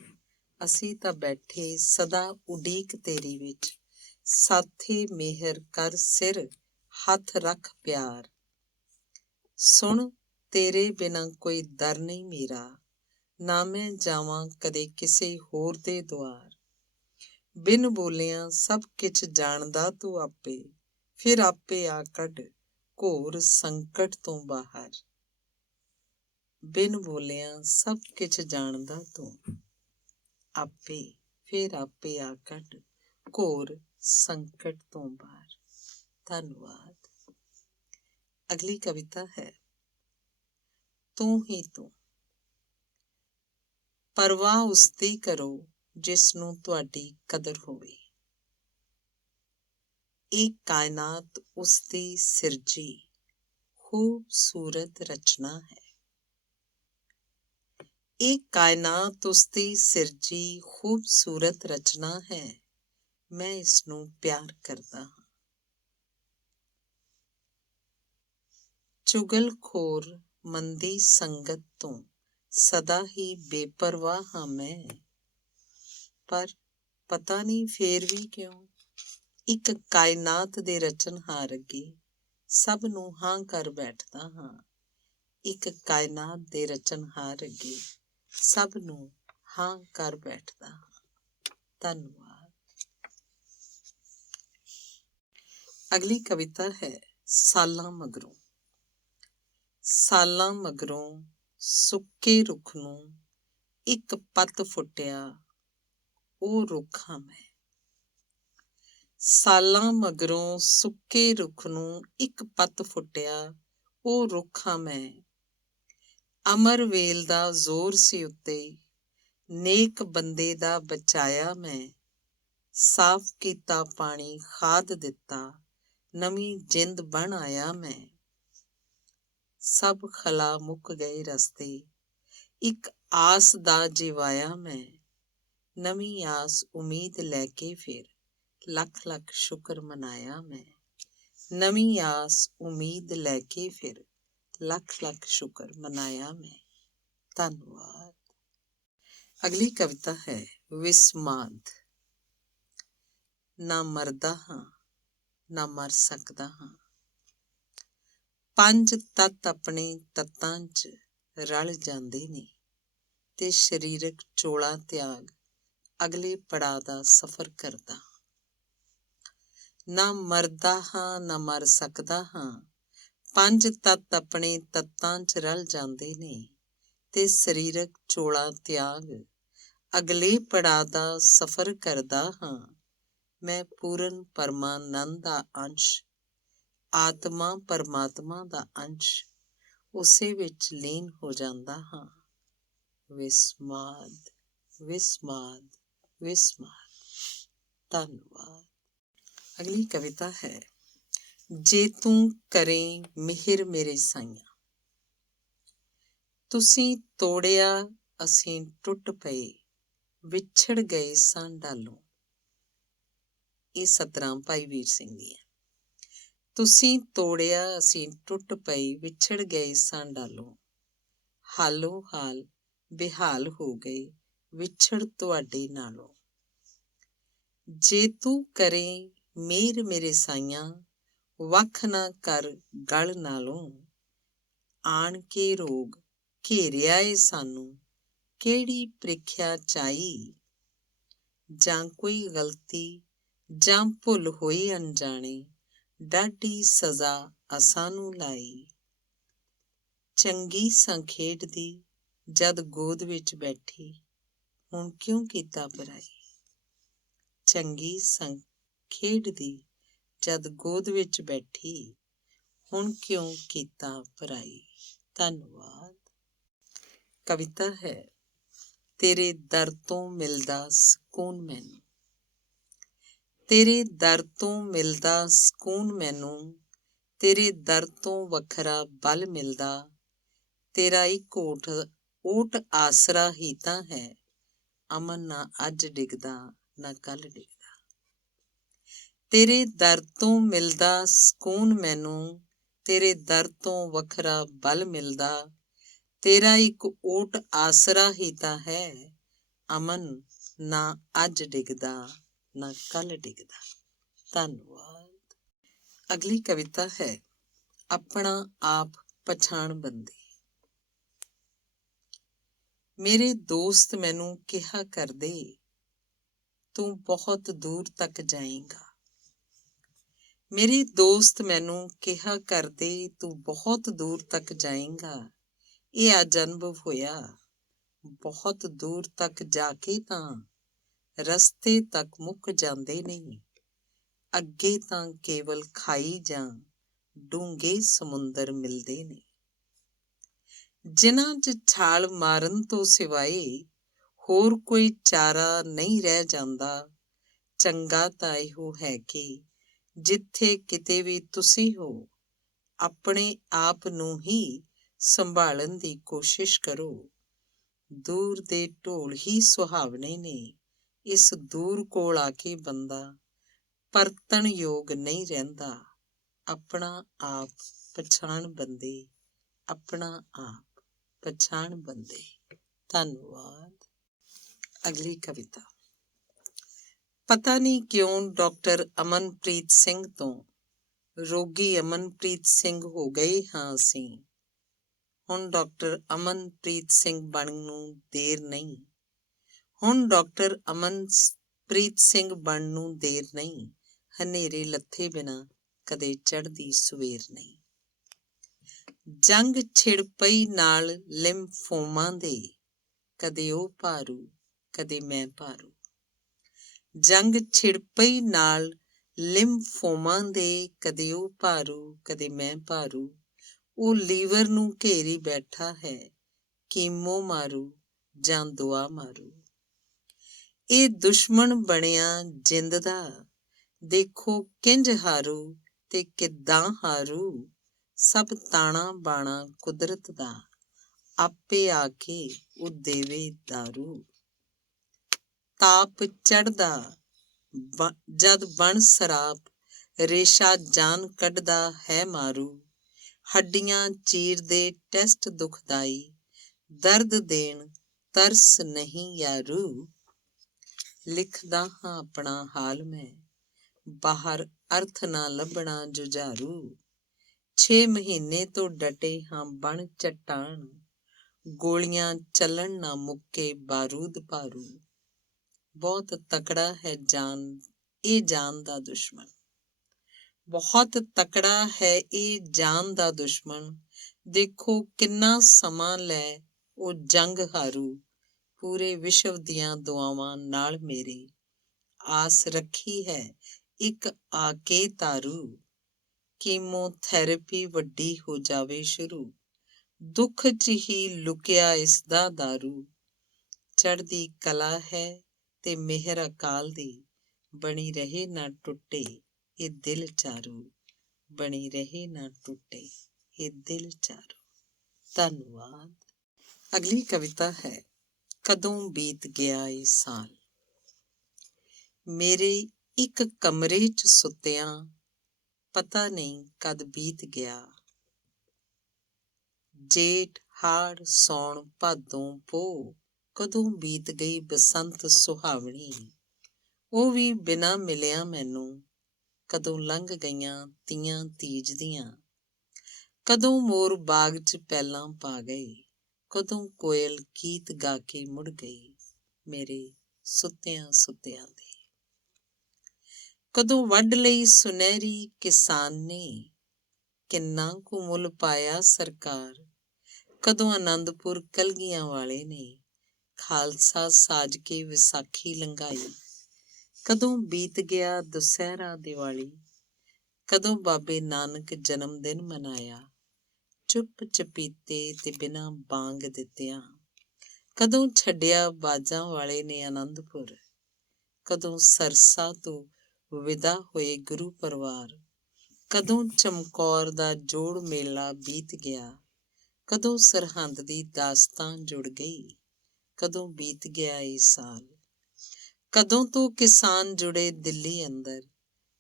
ਅਸੀਂ ਤਾਂ ਬੈਠੇ ਸਦਾ ਉਡੀਕ ਤੇਰੀ ਵਿੱਚ, ਸਾਥੇ ਮਿਹਰ ਕਰ ਸਿਰ ਹੱਥ ਰੱਖ ਪਿਆਰ। ਸੁਣ ਤੇਰੇ ਬਿਨਾਂ ਕੋਈ ਦਰ ਨਹੀਂ ਮੇਰਾ, ਨਾ ਮੈਂ ਜਾਵਾਂ ਕਦੇ ਕਿਸੇ ਹੋਰ ਦੇ ਦੁਆਰ। ਬਿਨ ਬੋਲਿਆਂ ਸਭ ਕੁਛ ਜਾਣਦਾ ਤੂੰ ਆਪੇ, ਫਿਰ ਆਪੇ ਆ ਕੱਢ ਘੋਰ ਸੰਕਟ ਤੋਂ ਬਾਹਰ। ਬਿਨ ਬੋਲਿਆਂ ਸਭ ਕੁਛ ਜਾਣਦਾ ਤੂੰ ਆਪੇ, ਫਿਰ ਆਪੇ ਆ ਕੱਢ ਘੋਰ ਸੰਕਟ ਤੋਂ ਬਾਹਰ। ਧੰਨਵਾਦ। ਅਗਲੀ ਕਵਿਤਾ ਹੈ ਤੂੰ ਹੀ ਤੂੰ। ਪਰਵਾਹ ਉਸਦੀ ਕਰੋ ਜਿਸ ਨੂੰ ਤੁਹਾਡੀ ਕਦਰ ਹੋਵੇ, ਇਹ ਕਾਇਨਾਤ ਉਸਦੀ ਸਿਰਜੀ ਖੂਬਸੂਰਤ ਰਚਨਾ ਹੈ। ਇਹ ਕਾਇਨਾਤ ਉਸਦੀ ਸਿਰਜੀ ਖੂਬਸੂਰਤ ਰਚਨਾ ਹੈ, ਮੈਂ ਇਸਨੂੰ ਪਿਆਰ ਕਰਦਾ ਹਾਂ। ਚੁਗਲਖੋਰ ਮੰਦੀ ਸੰਗਤ ਤੋਂ ਸਦਾ ਹੀ ਬੇਪਰਵਾਹ ਹਾਂ ਮੈਂ, ਪਰ ਪਤਾ ਨਹੀਂ ਫੇਰ ਵੀ ਕਿਉਂ ਇੱਕ ਕਾਇਨਾਤ ਦੇ ਰਚਨਹਾਰ ਅੱਗੇ ਸਭ ਨੂੰ ਹਾਂ ਕਰ ਬੈਠਦਾ ਹਾਂ। ਇੱਕ ਕਾਇਨਾਤ ਦੇ ਰਚਨਹਾਰ ਅੱਗੇ ਸਭ ਨੂੰ ਹਾਂ ਕਰ ਬੈਠਦਾ ਹਾਂ। ਧੰਨਵਾਦ। ਅਗਲੀ ਕਵਿਤਾ ਹੈ ਸਾਲਾਂ ਮਗਰੋਂ। ਸਾਲਾਂ ਮਗਰੋਂ ਸੁੱਕੇ ਰੁੱਖ ਨੂੰ ਇੱਕ ਪੱਤ ਫੁੱਟਿਆ, ਉਹ ਰੁੱਖ ਹਾਂ ਮੈਂ। ਸਾਲਾਂ ਮਗਰੋਂ ਸੁੱਕੇ ਰੁੱਖ ਨੂੰ ਇੱਕ ਪੱਤ ਫੁੱਟਿਆ, ਉਹ ਰੁੱਖ ਹਾਂ ਮੈਂ। ਅਮਰ ਵੇਲ ਦਾ ਜ਼ੋਰ ਸੀ ਉੱਤੇ, ਨੇਕ ਬੰਦੇ ਦਾ ਬਚਾਇਆ ਮੈਂ। ਸਾਫ਼ ਕੀਤਾ ਪਾਣੀ ਖਾਦ ਦਿੱਤਾ, ਨਵੀਂ ਜਿੰਦ ਬਣ ਆਇਆ ਮੈਂ। ਸਭ ਖਲਾ ਮੁੱਕ ਗਏ ਰਸਤੇ, ਇੱਕ ਆਸ ਦਾ ਜਿਵਾਇਆ ਮੈਂ। ਨਵੀਂ ਆਸ ਉਮੀਦ ਲੈ ਕੇ ਫਿਰ ਲੱਖ ਲੱਖ ਸ਼ੁਕਰ ਮਨਾਇਆ ਮੈਂ। ਨਵੀਂ ਆਸ ਉਮੀਦ ਲੈ ਕੇ ਫਿਰ ਲੱਖ ਲੱਖ ਸ਼ੁਕਰ ਮਨਾਇਆ ਮੈਂ। ਧੰਨਵਾਦ। ਅਗਲੀ ਕਵਿਤਾ ਹੈ ਵਿਸਮਾਦ। ਨਾ ਮਰਦਾ ਹਾਂ ਨਾ ਮਰ ਸਕਦਾ ਹਾਂ। ਪੰਜ ਤੱਤ ਆਪਣੇ ਤੱਤਾਂ 'ਚ ਰਲ ਜਾਂਦੇ ਨੇ ਤੇ ਸਰੀਰਕ ਚੋਲਾ ਤਿਆਗ ਅਗਲੇ ਪੜਾਅ ਦਾ ਸਫ਼ਰ ਕਰਦਾ। ਨਾ ਮਰਦਾ ਹਾਂ ਨਾ ਮਰ ਸਕਦਾ ਹਾਂ। ਪੰਜ ਤੱਤ ਆਪਣੇ ਤੱਤਾਂ 'ਚ ਰਲ ਜਾਂਦੇ ਨੇ ਤੇ ਸਰੀਰਕ ਚੋਲਾ ਤਿਆਗ ਅਗਲੇ ਪੜਾਅ ਦਾ ਸਫ਼ਰ ਕਰਦਾ ਹਾਂ। ਮੈਂ ਪੂਰਨ ਪਰਮਾਨੰਦ ਦਾ ਅੰਸ਼, ਆਤਮਾ ਪਰਮਾਤਮਾ ਦਾ ਅੰਸ਼, ਉਸੇ ਵਿੱਚ ਲੀਨ ਹੋ ਜਾਂਦਾ ਹਾਂ। ਵਿਸਮਾਦ, ਵਿਸਮਾਦ, ਵਿਸਮਾਦ। ਧੰਨਵਾਦ। ਅਗਲੀ ਕਵਿਤਾ ਹੈ ਜੇ ਤੂੰ ਕਰੇ ਮਿਹਰ ਮੇਰੇ ਸਾਈਆਂ। ਤੁਸੀਂ ਤੋੜਿਆ ਅਸੀਂ ਟੁੱਟ ਪਏ, ਵਿਛੜ ਗਏ ਸਾਂ ਡਾਲੋਂ। ਇਹ ਸਤਿਨਾਮ ਭਾਈ ਵੀਰ ਸਿੰਘ ਦੀ ਹੈ। ਤੁਸੀਂ ਤੋੜਿਆ ਅਸੀਂ ਟੁੱਟ ਪਏ, ਵਿਛੜ ਗਏ ਸਾਂ ਡਾਲੋਂ। ਹਾਲੋ ਹਾਲ ਬੇਹਾਲ ਹੋ ਗਏ, ਵਿਛੜ ਤੁਹਾਡੇ ਨਾਲੋਂ। ਜੇ ਤੂੰ ਕਰੇ ਮਿਹਰ ਮੇਰੇ ਸਾਈਆਂ, ਵੱਖ ਨਾ ਕਰ ਗਲ ਨਾਲੋਂ। ਆਣ ਕੇ ਰੋਗ ਘੇਰਿਆ ਏ ਸਾਨੂੰ, ਕਿਹੜੀ ਪ੍ਰੀਖਿਆ ਚਾਈ। ਜਾਂ ਕੋਈ ਗਲਤੀ ਜਾਂ ਭੁੱਲ ਹੋਈ ਅਣਜਾਣੇ, ਡਾਢੀ ਸਜ਼ਾ ਅਸਾਂ ਨੂੰ ਲਾਈ। ਚੰਗੀ ਸਾਂ ਖੇਡਦੀ ਜਦ ਗੋਦ ਵਿੱਚ ਬੈਠੀ, ਹੁਣ ਕਿਉਂ ਕੀਤਾ ਪਰਾਈ। ਚੰਗੀ ਸਾਂ ਖੇਡਦੀ ਜਦ ਗੋਦ ਵਿੱਚ ਬੈਠੀ, ਹੁਣ ਕਿਉਂ ਕੀਤਾ ਪਰਾਈ। ਧੰਨਵਾਦ। ਕਵਿਤਾ ਹੈ ਤੇਰੇ ਦਰ ਤੋਂ ਮਿਲਦਾ ਸਕੂਨ ਮੈਨੂੰ। ਤੇਰੇ ਦਰ ਤੋਂ ਮਿਲਦਾ ਸਕੂਨ ਮੈਨੂੰ, ਤੇਰੇ ਦਰ ਤੋਂ ਵੱਖਰਾ ਬਲ ਮਿਲਦਾ। ਤੇਰਾ ਇੱਕ ਓਟ ਆਸਰਾ ਹੀ ਤਾਂ ਹੈ, ਅਮਨ ਨਾ ਅੱਜ ਡਿੱਗਦਾ ਨਾ ਕੱਲ੍ਹ ਡਿੱਗਦਾ। ਤੇਰੇ ਦਰ ਤੋਂ ਮਿਲਦਾ ਸਕੂਨ ਮੈਨੂੰ, ਤੇਰੇ ਦਰ ਤੋਂ ਵੱਖਰਾ ਬਲ ਮਿਲਦਾ। ਤੇਰਾ ਇੱਕ ਓਟ ਆਸਰਾ ਹੀ ਤਾਂ ਹੈ, ਅਮਨ ਨਾ ਅੱਜ ਡਿੱਗਦਾ ਨਾ ਕੱਲ੍ਹ ਡਿੱਗਦਾ। ਧੰਨਵਾਦ। ਅਗਲੀ ਕਵਿਤਾ ਹੈ ਆਪਣਾ ਆਪ ਪਛਾਣ ਬੰਦੇ। ਮੇਰੇ ਦੋਸਤ ਮੈਨੂੰ ਕਿਹਾ ਕਰਦੇ, ਤੂੰ ਬਹੁਤ ਦੂਰ ਤੱਕ ਜਾਏਂਗਾ। ਮੇਰੇ ਦੋਸਤ ਮੈਨੂੰ ਕਿਹਾ ਕਰਦੇ, ਤੂੰ ਬਹੁਤ ਦੂਰ ਤੱਕ ਜਾਏਂਗਾ। ਇਹ ਅੱਜ ਅਨੁਭਵ ਹੋਇਆ, ਬਹੁਤ ਦੂਰ ਤੱਕ ਜਾ ਕੇ ਤਾਂ ਰਸਤੇ ਤੱਕ ਮੁੱਕ ਜਾਂਦੇ ਨਹੀਂ। ਅੱਗੇ ਤਾਂ ਕੇਵਲ ਖਾਈ ਜਾਂ ਡੂੰਘੇ ਸਮੁੰਦਰ ਮਿਲਦੇ ਨੇ, ਜਿਨ੍ਹਾਂ 'ਚ ਛਾਲ ਮਾਰਨ ਤੋਂ ਸਿਵਾਏ ਹੋਰ ਕੋਈ ਚਾਰਾ ਨਹੀਂ ਰਹਿ ਜਾਂਦਾ। ਚੰਗਾ ਤਾਂ ਇਹੋ ਹੈ ਕਿ ਜਿੱਥੇ ਕਿਤੇ ਵੀ ਤੁਸੀਂ ਹੋ, ਆਪਣੇ ਆਪ ਨੂੰ ਹੀ ਸੰਭਾਲਣ ਦੀ ਕੋਸ਼ਿਸ਼ ਕਰੋ। ਦੂਰ ਦੇ ਢੋਲ ਹੀ ਸੁਹਾਵਣੇ ਨੇ, ਇਸ ਦੂਰ ਕੋਲ ਆ ਕੇ ਬੰਦਾ ਪਰਤਣ ਯੋਗ ਨਹੀਂ ਰਹਿੰਦਾ। ਆਪਣਾ ਆਪ ਪਛਾਣ ਬੰਦੇ, ਆਪਣਾ ਆਪ ਪਛਾਣ ਬੰਦੇ। ਧੰਨਵਾਦ। ਅਗਲੀ ਕਵਿਤਾ ਪਤਾ ਨਹੀਂ ਕਿਉਂ ਡਾਕਟਰ ਅਮਨਪ੍ਰੀਤ ਸਿੰਘ ਤੋਂ ਰੋਗੀ ਅਮਨਪ੍ਰੀਤ ਸਿੰਘ ਹੋ ਗਏ ਹਾਂ ਅਸੀਂ। ਹੁਣ ਡਾਕਟਰ ਅਮਨਪ੍ਰੀਤ ਸਿੰਘ ਬਣਨ ਨੂੰ ਦੇਰ ਨਹੀਂ। ਹੁਣ ਡਾਕਟਰ ਅਮਨਪ੍ਰੀਤ ਸਿੰਘ ਬਣਨ ਨੂੰ ਦੇਰ ਨਹੀਂ। ਹਨੇਰੇ ਲੱਥੇ ਬਿਨਾਂ ਕਦੇ ਚੜ੍ਹਦੀ ਸਵੇਰ ਨਹੀਂ। ਜੰਗ ਛਿੜ ਪਈ ਨਾਲ ਲਿੰਫੋਮਾ ਦੇ, ਕਦੇ ਉਹ ਭਾਰੂ ਕਦੇ ਮੈਂ ਭਾਰੂ। ਜੰਗ ਛਿੜ ਪਈ ਨਾਲ ਲਿੰਫੋਮਾ ਦੇ, ਕਦੇ ਉਹ ਭਾਰੂ ਕਦੇ ਮੈਂ ਭਾਰੂ। ਉਹ ਲੀਵਰ ਨੂੰ ਘੇਰੀ ਬੈਠਾ ਹੈ, ਕੀਮੋ ਮਾਰੂ ਜਾਂ ਦੁਆ ਮਾਰੂ। ਇਹ ਦੁਸ਼ਮਣ ਬਣਿਆ ਜਿੰਦ ਦਾ, ਦੇਖੋ ਕਿੰਜ ਹਾਰੂ ਤੇ ਕਿੱਦਾਂ ਹਾਰੂ। ਸਭ ਤਾਣਾ ਬਾਣਾ ਕੁਦਰਤ ਦਾ, ਆਪੇ ਆ ਕੇ ਉਹ ਦੇਵੇ ਦਾਰੂ। ਤਾਪ ਚੜ੍ਹਦਾ ਜਦ ਬਣ ਸਰਾਪ, ਰੇਸ਼ਾ ਜਾਨ ਕੱਢਦਾ ਹੈ ਮਾਰੂ। ਹੱਡੀਆਂ ਚੀਰਦੇ ਟੈਸਟ ਦੁਖਦਾਈ, ਦਰਦ ਦੇਣ ਤਰਸ ਨਹੀਂ ਯਾਰੂ। ਲਿਖਦਾ ਹਾਂ ਆਪਣਾ ਹਾਲ ਮੈਂ, ਬਾਹਰ ਅਰਥ ਨਾ ਲੱਭਣਾ ਜੁਝਾਰੂ। 6 ਮਹੀਨੇ ਤੋਂ ਡਟੇ ਹਾਂ ਬਣ ਚੱਟਾਨ, ਗੋਲੀਆਂ ਚੱਲਣ ਨਾ ਮੁੱਕੇ ਬਾਰੂਦ ਭਾਰੂ। ਬਹੁਤ ਤਕੜਾ ਹੈ ਇਹ ਜਾਨ ਦਾ ਦੁਸ਼ਮਣ, ਬਹੁਤ ਤਕੜਾ ਹੈ ਇਹ ਜਾਨ ਦਾ ਦੁਸ਼ਮਣ। ਦੇਖੋ ਕਿੰਨਾ ਸਮਾਂ ਲੈ ਉਹ ਜੰਗ ਹਾਰੂ। ਪੂਰੇ ਵਿਸ਼ਵ ਦੀਆਂ ਦੁਆਵਾਂ ਨਾਲ ਮੇਰੇ, ਆਸ ਰੱਖੀ ਹੈ ਇੱਕ ਆ ਕੇ ਤਾਰੂ। ਕੀਮੋਥੈਰੇਪੀ ਵੱਡੀ ਹੋ ਜਾਵੇ ਸ਼ੁਰੂ, ਦੁੱਖ 'ਚ ਹੀ ਲੁਕਿਆ ਇਸ ਦਾ ਦਾਰੂ। ਚੜ੍ਹਦੀ ਕਲਾ ਹੈ ਤੇ ਮਿਹਰ ਅਕਾਲ ਦੀ, ਬਣੀ ਰਹੇ ਨਾ ਟੁੱਟੇ ਇਹ ਦਿਲ ਚਾਰੂ। ਬਣੀ ਰਹੇ ਨਾ ਟੁੱਟੇ ਇਹ ਦਿਲ ਚਾਰੂ। ਧੰਨਵਾਦ। ਅਗਲੀ ਕਵਿਤਾ ਹੈ ਕਦੋਂ ਬੀਤ ਗਿਆ ਇਹ ਸਾਲ। ਮੇਰੇ ਇੱਕ ਕਮਰੇ 'ਚ ਸੁੱਤਿਆਂ, ਪਤਾ ਨਹੀਂ ਕਦ ਬੀਤ ਗਿਆ। ਜੇਠ ਹਾੜ ਸੌਣ ਭਾਦੋਂ ਪੋਹ, ਕਦੋਂ ਬੀਤ ਗਈ ਬਸੰਤ ਸੁਹਾਵਣੀ। ਉਹ ਵੀ ਬਿਨਾਂ ਮਿਲਿਆ ਮੈਨੂੰ, ਕਦੋਂ ਲੰਘ ਗਈਆਂ ਤੀਆਂ ਤੀਜ ਦੀਆਂ। ਕਦੋਂ ਮੋਰ ਬਾਗ 'ਚ ਪੈਲਾਂ ਪਾ ਗਏ, ਕਦੋਂ ਕੋਇਲ ਗੀਤ ਗਾ ਕੇ ਮੁੜ ਗਈ ਮੇਰੇ ਸੁੱਤਿਆਂ ਸੁੱਤਿਆਂ ਦੇ। ਕਦੋਂ ਵੱਢ ਲਈ ਸੁਨਹਿਰੀ ਕਿਸਾਨ ਨੇ, ਕਿੰਨਾ ਕੁ ਮੁੱਲ ਪਾਇਆ ਸਰਕਾਰ। ਕਦੋਂ ਆਨੰਦਪੁਰ ਕਲਗੀਆਂ ਵਾਲੇ ਨੇ, ਖਾਲਸਾ ਸਾਜ ਕੇ ਵਿਸਾਖੀ ਲੰਘਾਈ। ਕਦੋਂ ਬੀਤ ਗਿਆ ਦੁਸਹਿਰਾ ਦੀਵਾਲੀ, ਕਦੋਂ ਬਾਬੇ ਨਾਨਕ ਜਨਮ ਦਿਨ ਮਨਾਇਆ। ਚੁੱਪ ਚਪੀਤੇ ਤੇ ਬਿਨਾਂ ਬਾਂਗ ਦਿੱਤਿਆਂ, ਕਦੋਂ ਛੱਡਿਆ ਬਾਜਾਂ ਵਾਲੇ ਨੇ ਆਨੰਦਪੁਰ। ਕਦੋਂ ਸਰਸਾ ਤੋਂ ਵਿਦਾ ਹੋਏ ਗੁਰੂ ਪਰਿਵਾਰ, ਕਦੋਂ ਚਮਕੌਰ ਦਾ ਜੋੜ ਮੇਲਾ ਬੀਤ ਗਿਆ। ਕਦੋਂ ਸਰਹੰਦ ਦੀ ਦਾਸਤਾਂ ਜੁੜ ਗਈ, ਕਦੋਂ ਬੀਤ ਗਿਆ ਇਹ ਸਾਲ। ਕਦੋਂ ਤੋਂ ਕਿਸਾਨ ਜੁੜੇ ਦਿੱਲੀ ਅੰਦਰ,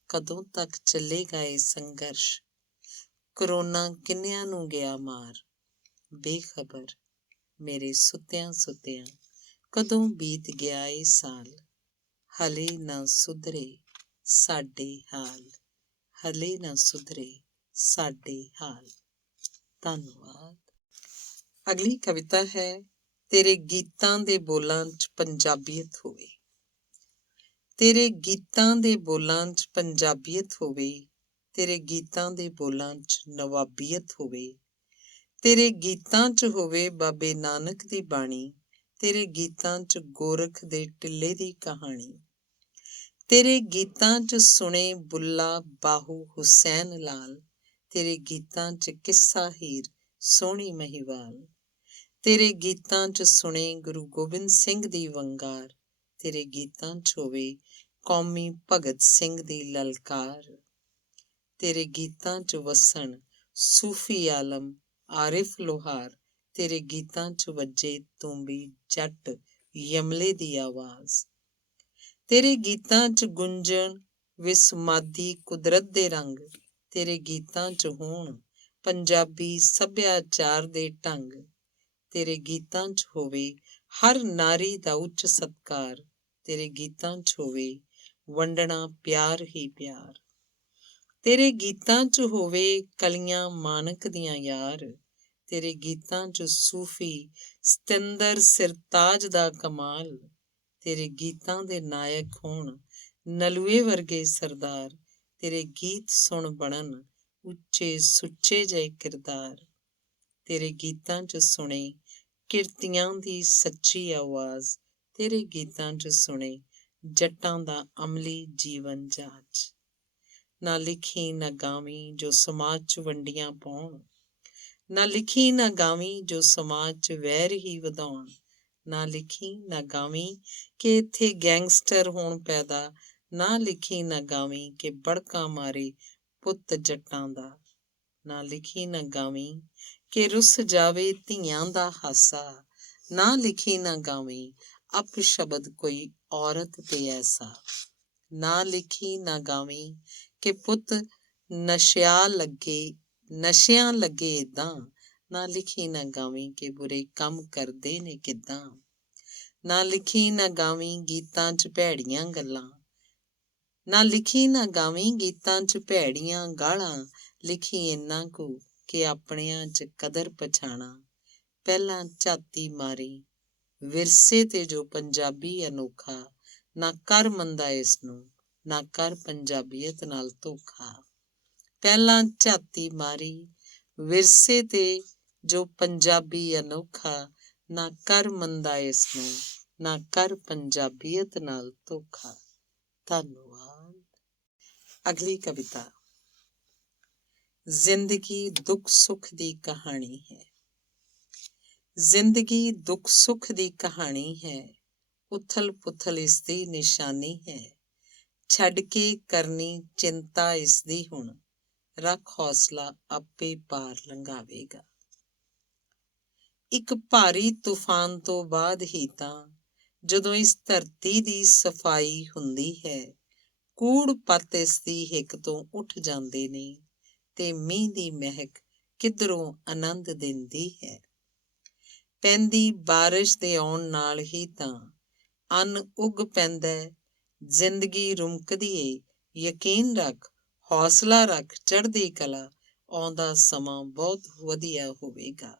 ਕਦੋਂ ਤੱਕ ਚੱਲੇਗਾ ਇਹ ਸੰਘਰਸ਼। ਕਰੋਨਾ ਕਿੰਨਿਆਂ ਨੂੰ ਗਿਆ ਮਾਰ, ਬੇਖਬਰ ਮੇਰੇ ਸੁੱਤਿਆਂ ਸੁੱਤਿਆਂ ਕਦੋਂ ਬੀਤ ਗਿਆ ਇਹ ਸਾਲ। ਹਲੇ ਨਾ ਸੁਧਰੇ ਸਾਡੇ ਹਾਲ, ਹਲੇ ਨਾ ਸੁਧਰੇ ਸਾਡੇ ਹਾਲ। ਧੰਨਵਾਦ। ਅਗਲੀ ਕਵਿਤਾ ਹੈ ਤੇਰੇ ਗੀਤਾਂ ਦੇ ਬੋਲਾਂ 'ਚ ਪੰਜਾਬੀਅਤ ਹੋਵੇ। ਤੇਰੇ ਗੀਤਾਂ ਦੇ ਬੋਲਾਂ 'ਚ ਪੰਜਾਬੀਅਤ ਹੋਵੇ, ਤੇਰੇ ਗੀਤਾਂ ਦੇ ਬੋਲਾਂ 'ਚ ਨਵਾਬੀਅਤ ਹੋਵੇ। ਤੇਰੇ ਗੀਤਾਂ 'ਚ ਹੋਵੇ ਬਾਬੇ ਨਾਨਕ ਦੀ ਬਾਣੀ, ਤੇਰੇ ਗੀਤਾਂ 'ਚ ਗੋਰਖ ਦੇ ਟਿੱਲੇ ਦੀ ਕਹਾਣੀ। ਤੇਰੇ ਗੀਤਾਂ 'ਚ ਸੁਣੇ ਬੁੱਲਾ ਬਾਹੂ ਹੁਸੈਨ ਲਾਲ, ਤੇਰੇ ਗੀਤਾਂ 'ਚ ਕਿੱਸਾ ਹੀਰ ਸੋਹਣੀ ਮਹੀਵਾਲ। ਤੇਰੇ ਗੀਤਾਂ 'ਚ ਸੁਣੇ ਗੁਰੂ ਗੋਬਿੰਦ ਸਿੰਘ ਦੀ ਵੰਗਾਰ, ਤੇਰੇ ਗੀਤਾਂ 'ਚ ਹੋਵੇ ਕੌਮੀ ਭਗਤ ਸਿੰਘ ਦੀ ਲਲਕਾਰ। ਤੇਰੇ ਗੀਤਾਂ 'ਚ ਵਸਣ ਸੂਫੀ ਆਲਮ ਆਰਿਫ ਲੋਹਾਰ, ਤੇਰੇ ਗੀਤਾਂ 'ਚ ਵੱਜੇ ਤੂੰਬੀ ਜੱਟ ਯਮਲੇ ਦੀ ਆਵਾਜ਼। ਤੇਰੇ ਗੀਤਾਂ 'ਚ ਗੁੰਜਣ ਵਿਸਮਾਦੀ ਕੁਦਰਤ ਦੇ ਰੰਗ, ਤੇਰੇ ਗੀਤਾਂ 'ਚ ਹੋਣ ਪੰਜਾਬੀ ਸੱਭਿਆਚਾਰ ਦੇ ਢੰਗ। ਤੇਰੇ ਗੀਤਾਂ 'ਚ ਹੋਵੇ ਹਰ ਨਾਰੀ ਦਾ ਉੱਚ ਸਤਿਕਾਰ, ਤੇਰੇ ਗੀਤਾਂ 'ਚ ਹੋਵੇ ਵੰਡਣਾ ਪਿਆਰ ਹੀ ਪਿਆਰ। ਤੇਰੇ ਗੀਤਾਂ 'ਚ ਹੋਵੇ ਕਲੀਆਂ ਮਾਨਕ ਦੀਆਂ ਯਾਰ, ਤੇਰੇ ਗੀਤਾਂ 'ਚ ਸੂਫੀ ਸਤਿੰਦਰ ਸਿਰਤਾਜ ਦਾ ਕਮਾਲ, ਤੇਰੇ ਗੀਤਾਂ ਦੇ ਨਾਇਕ ਹੋਣ ਨਲੂਏ ਵਰਗੇ ਸਰਦਾਰ, ਤੇਰੇ ਗੀਤ ਸੁਣ ਬਣਨ ਉੱਚੇ ਸੁੱਚੇ ਜਿਹੇ ਕਿਰਦਾਰ, ਤੇਰੇ ਗੀਤਾਂ 'ਚ ਸੁਣੇ ਕਿਰਤੀਆਂ ਦੀ ਸੱਚੀ ਆਵਾਜ਼, ਤੇਰੇ ਗੀਤਾਂ 'ਚ ਸੁਣੇ ਜੱਟਾਂ ਦਾ ਅਮਲੀ ਜੀਵਨ ਜਾਚ। ਨਾ ਲਿਖੀ ਨਾ ਗਾਵੀਂ ਜੋ ਸਮਾਜ 'ਚ ਵੰਡੀਆਂ ਪਾਉਣ, ਨਾ ਲਿਖੀ ਨਾ ਗਾਵੀਂ ਜੋ ਸਮਾਜ 'ਚ ਵੈਰ ਹੀ ਵਧਾਉਣ, ਨਾ ਲਿਖੀ ਨਾ ਗਾਵੀਂ ਕਿ ਇੱਥੇ ਗੈਂਗਸਟਰ ਹੋਣ ਪੈਦਾ, ਨਾ ਲਿਖੀ ਨਾ ਗਾਵੀਂ ਕਿ ਬੜਕਾ ਮਾਰੇ ਪੁੱਤ ਜੱਟਾਂ ਦਾ, ਨਾ ਲਿਖੀ ਨਾ ਗਾਵੀਂ ਕਿ ਰੁੱਸ ਜਾਵੇ ਧੀਆਂ ਦਾ ਹਾਸਾ, ਨਾ ਲਿਖੀ ਨਾ ਗਾਵੀਂ ਅਪ ਸ਼ਬਦ ਕੋਈ ਔਰਤ ਤੇ ਐਸਾ, ਨਾ ਲਿਖੀ ਨਾ ਗਾਵੀਂ ਕਿ ਪੁੱਤ ਨਸ਼ਿਆਂ ਲੱਗੇ ਏਦਾਂ, ਨਾ ਲਿਖੀ ਨਾ ਗਾਵੀਂ ਕਿ ਬੁਰੇ ਕੰਮ ਕਰਦੇ ਨੇ ਕਿੱਦਾਂ, ਨਾ ਲਿਖੀ ਨਾ ਗਾਵੀਂ ਗੀਤਾਂ 'ਚ ਭੈੜੀਆਂ ਗੱਲਾਂ, ਨਾ ਲਿਖੀ ਨਾ ਗਾਵੀਂ ਗੀਤਾਂ 'ਚ ਭੈੜੀਆਂ ਗਾਲਾਂ, ਲਿਖੀ ਇੰਨਾ ਕੁ ਕਿ ਆਪਣਿਆਂ 'ਚ ਕਦਰ ਪਛਾਣਾ, ਪਹਿਲਾਂ ਝਾਤੀ ਮਾਰੀ ਵਿਰਸੇ ਤੇ ਜੋ ਪੰਜਾਬੀ ਅਨੋਖਾ, ਨਾ ਕਰ ਮੰਦਾ ਇਸ ਨੂੰ, ਨਾ ਕਰ ਪੰਜਾਬੀਅਤ ਨਾਲ ਧੋਖਾ, ਪਹਿਲਾਂ ਝਾਤੀ ਮਾਰੀ ਵਿਰਸੇ ਤੇ ਜੋ ਪੰਜਾਬੀ ਅਨੋਖਾ, ਨਾ ਕਰ ਮੰਦਾ ਇਸ ਨੂੰ, ਨਾ ਕਰ ਪੰਜਾਬੀਅਤ ਨਾਲ ਧੋਖਾ। ਧੰਨਵਾਦ। ਅਗਲੀ ਕਵਿਤਾ। ਜ਼ਿੰਦਗੀ ਦੁੱਖ ਸੁੱਖ ਦੀ ਕਹਾਣੀ ਹੈ, ਜ਼ਿੰਦਗੀ ਦੁੱਖ ਸੁੱਖ ਦੀ ਕਹਾਣੀ ਹੈ, ਉਥਲ ਪੁਥਲ ਇਸ ਦੀ ਨਿਸ਼ਾਨੀ ਹੈ, ਛੱਡ ਕੇ ਕਰਨੀ ਚਿੰਤਾ ਇਸ ਦੀ ਹੁਣ, ਰੱਖ ਹੌਸਲਾ ਆਪੇ ਪਾਰ ਲੰਘਾਵੇਗਾ। ਇੱਕ ਭਾਰੀ ਤੂਫਾਨ ਤੋਂ ਬਾਅਦ ਹੀ ਤਾਂ ਜਦੋਂ ਇਸ ਧਰਤੀ ਦੀ ਸਫਾਈ ਹੁੰਦੀ ਹੈ, ਕੂੜ ਪੱਤ ਇਸ ਦੀ ਹਿੱਕ ਤੋਂ ਉੱਠ ਜਾਂਦੇ ਨੇ ਤੇ ਮੀਂਹ ਦੀ ਮਹਿਕ ਕਿੱਧਰੋਂ ਆਨੰਦ ਦਿੰਦੀ ਹੈ। ਪੈਂਦੀ ਬਾਰਿਸ਼ ਦੇ ਆਉਣ ਨਾਲ ਹੀ ਤਾਂ ਅੰਨ ਉੱਗ ਪੈਂਦਾ, ਜ਼ਿੰਦਗੀ ਰੁਮਕਦੀ ਏ ਯਕੀਨ ਰੱਖ, ਹੌਸਲਾ ਰੱਖ, ਚੜ੍ਹਦੀ ਕਲਾ, ਆਉਂਦਾ ਸਮਾਂ ਬਹੁਤ ਵਧੀਆ ਹੋਵੇਗਾ।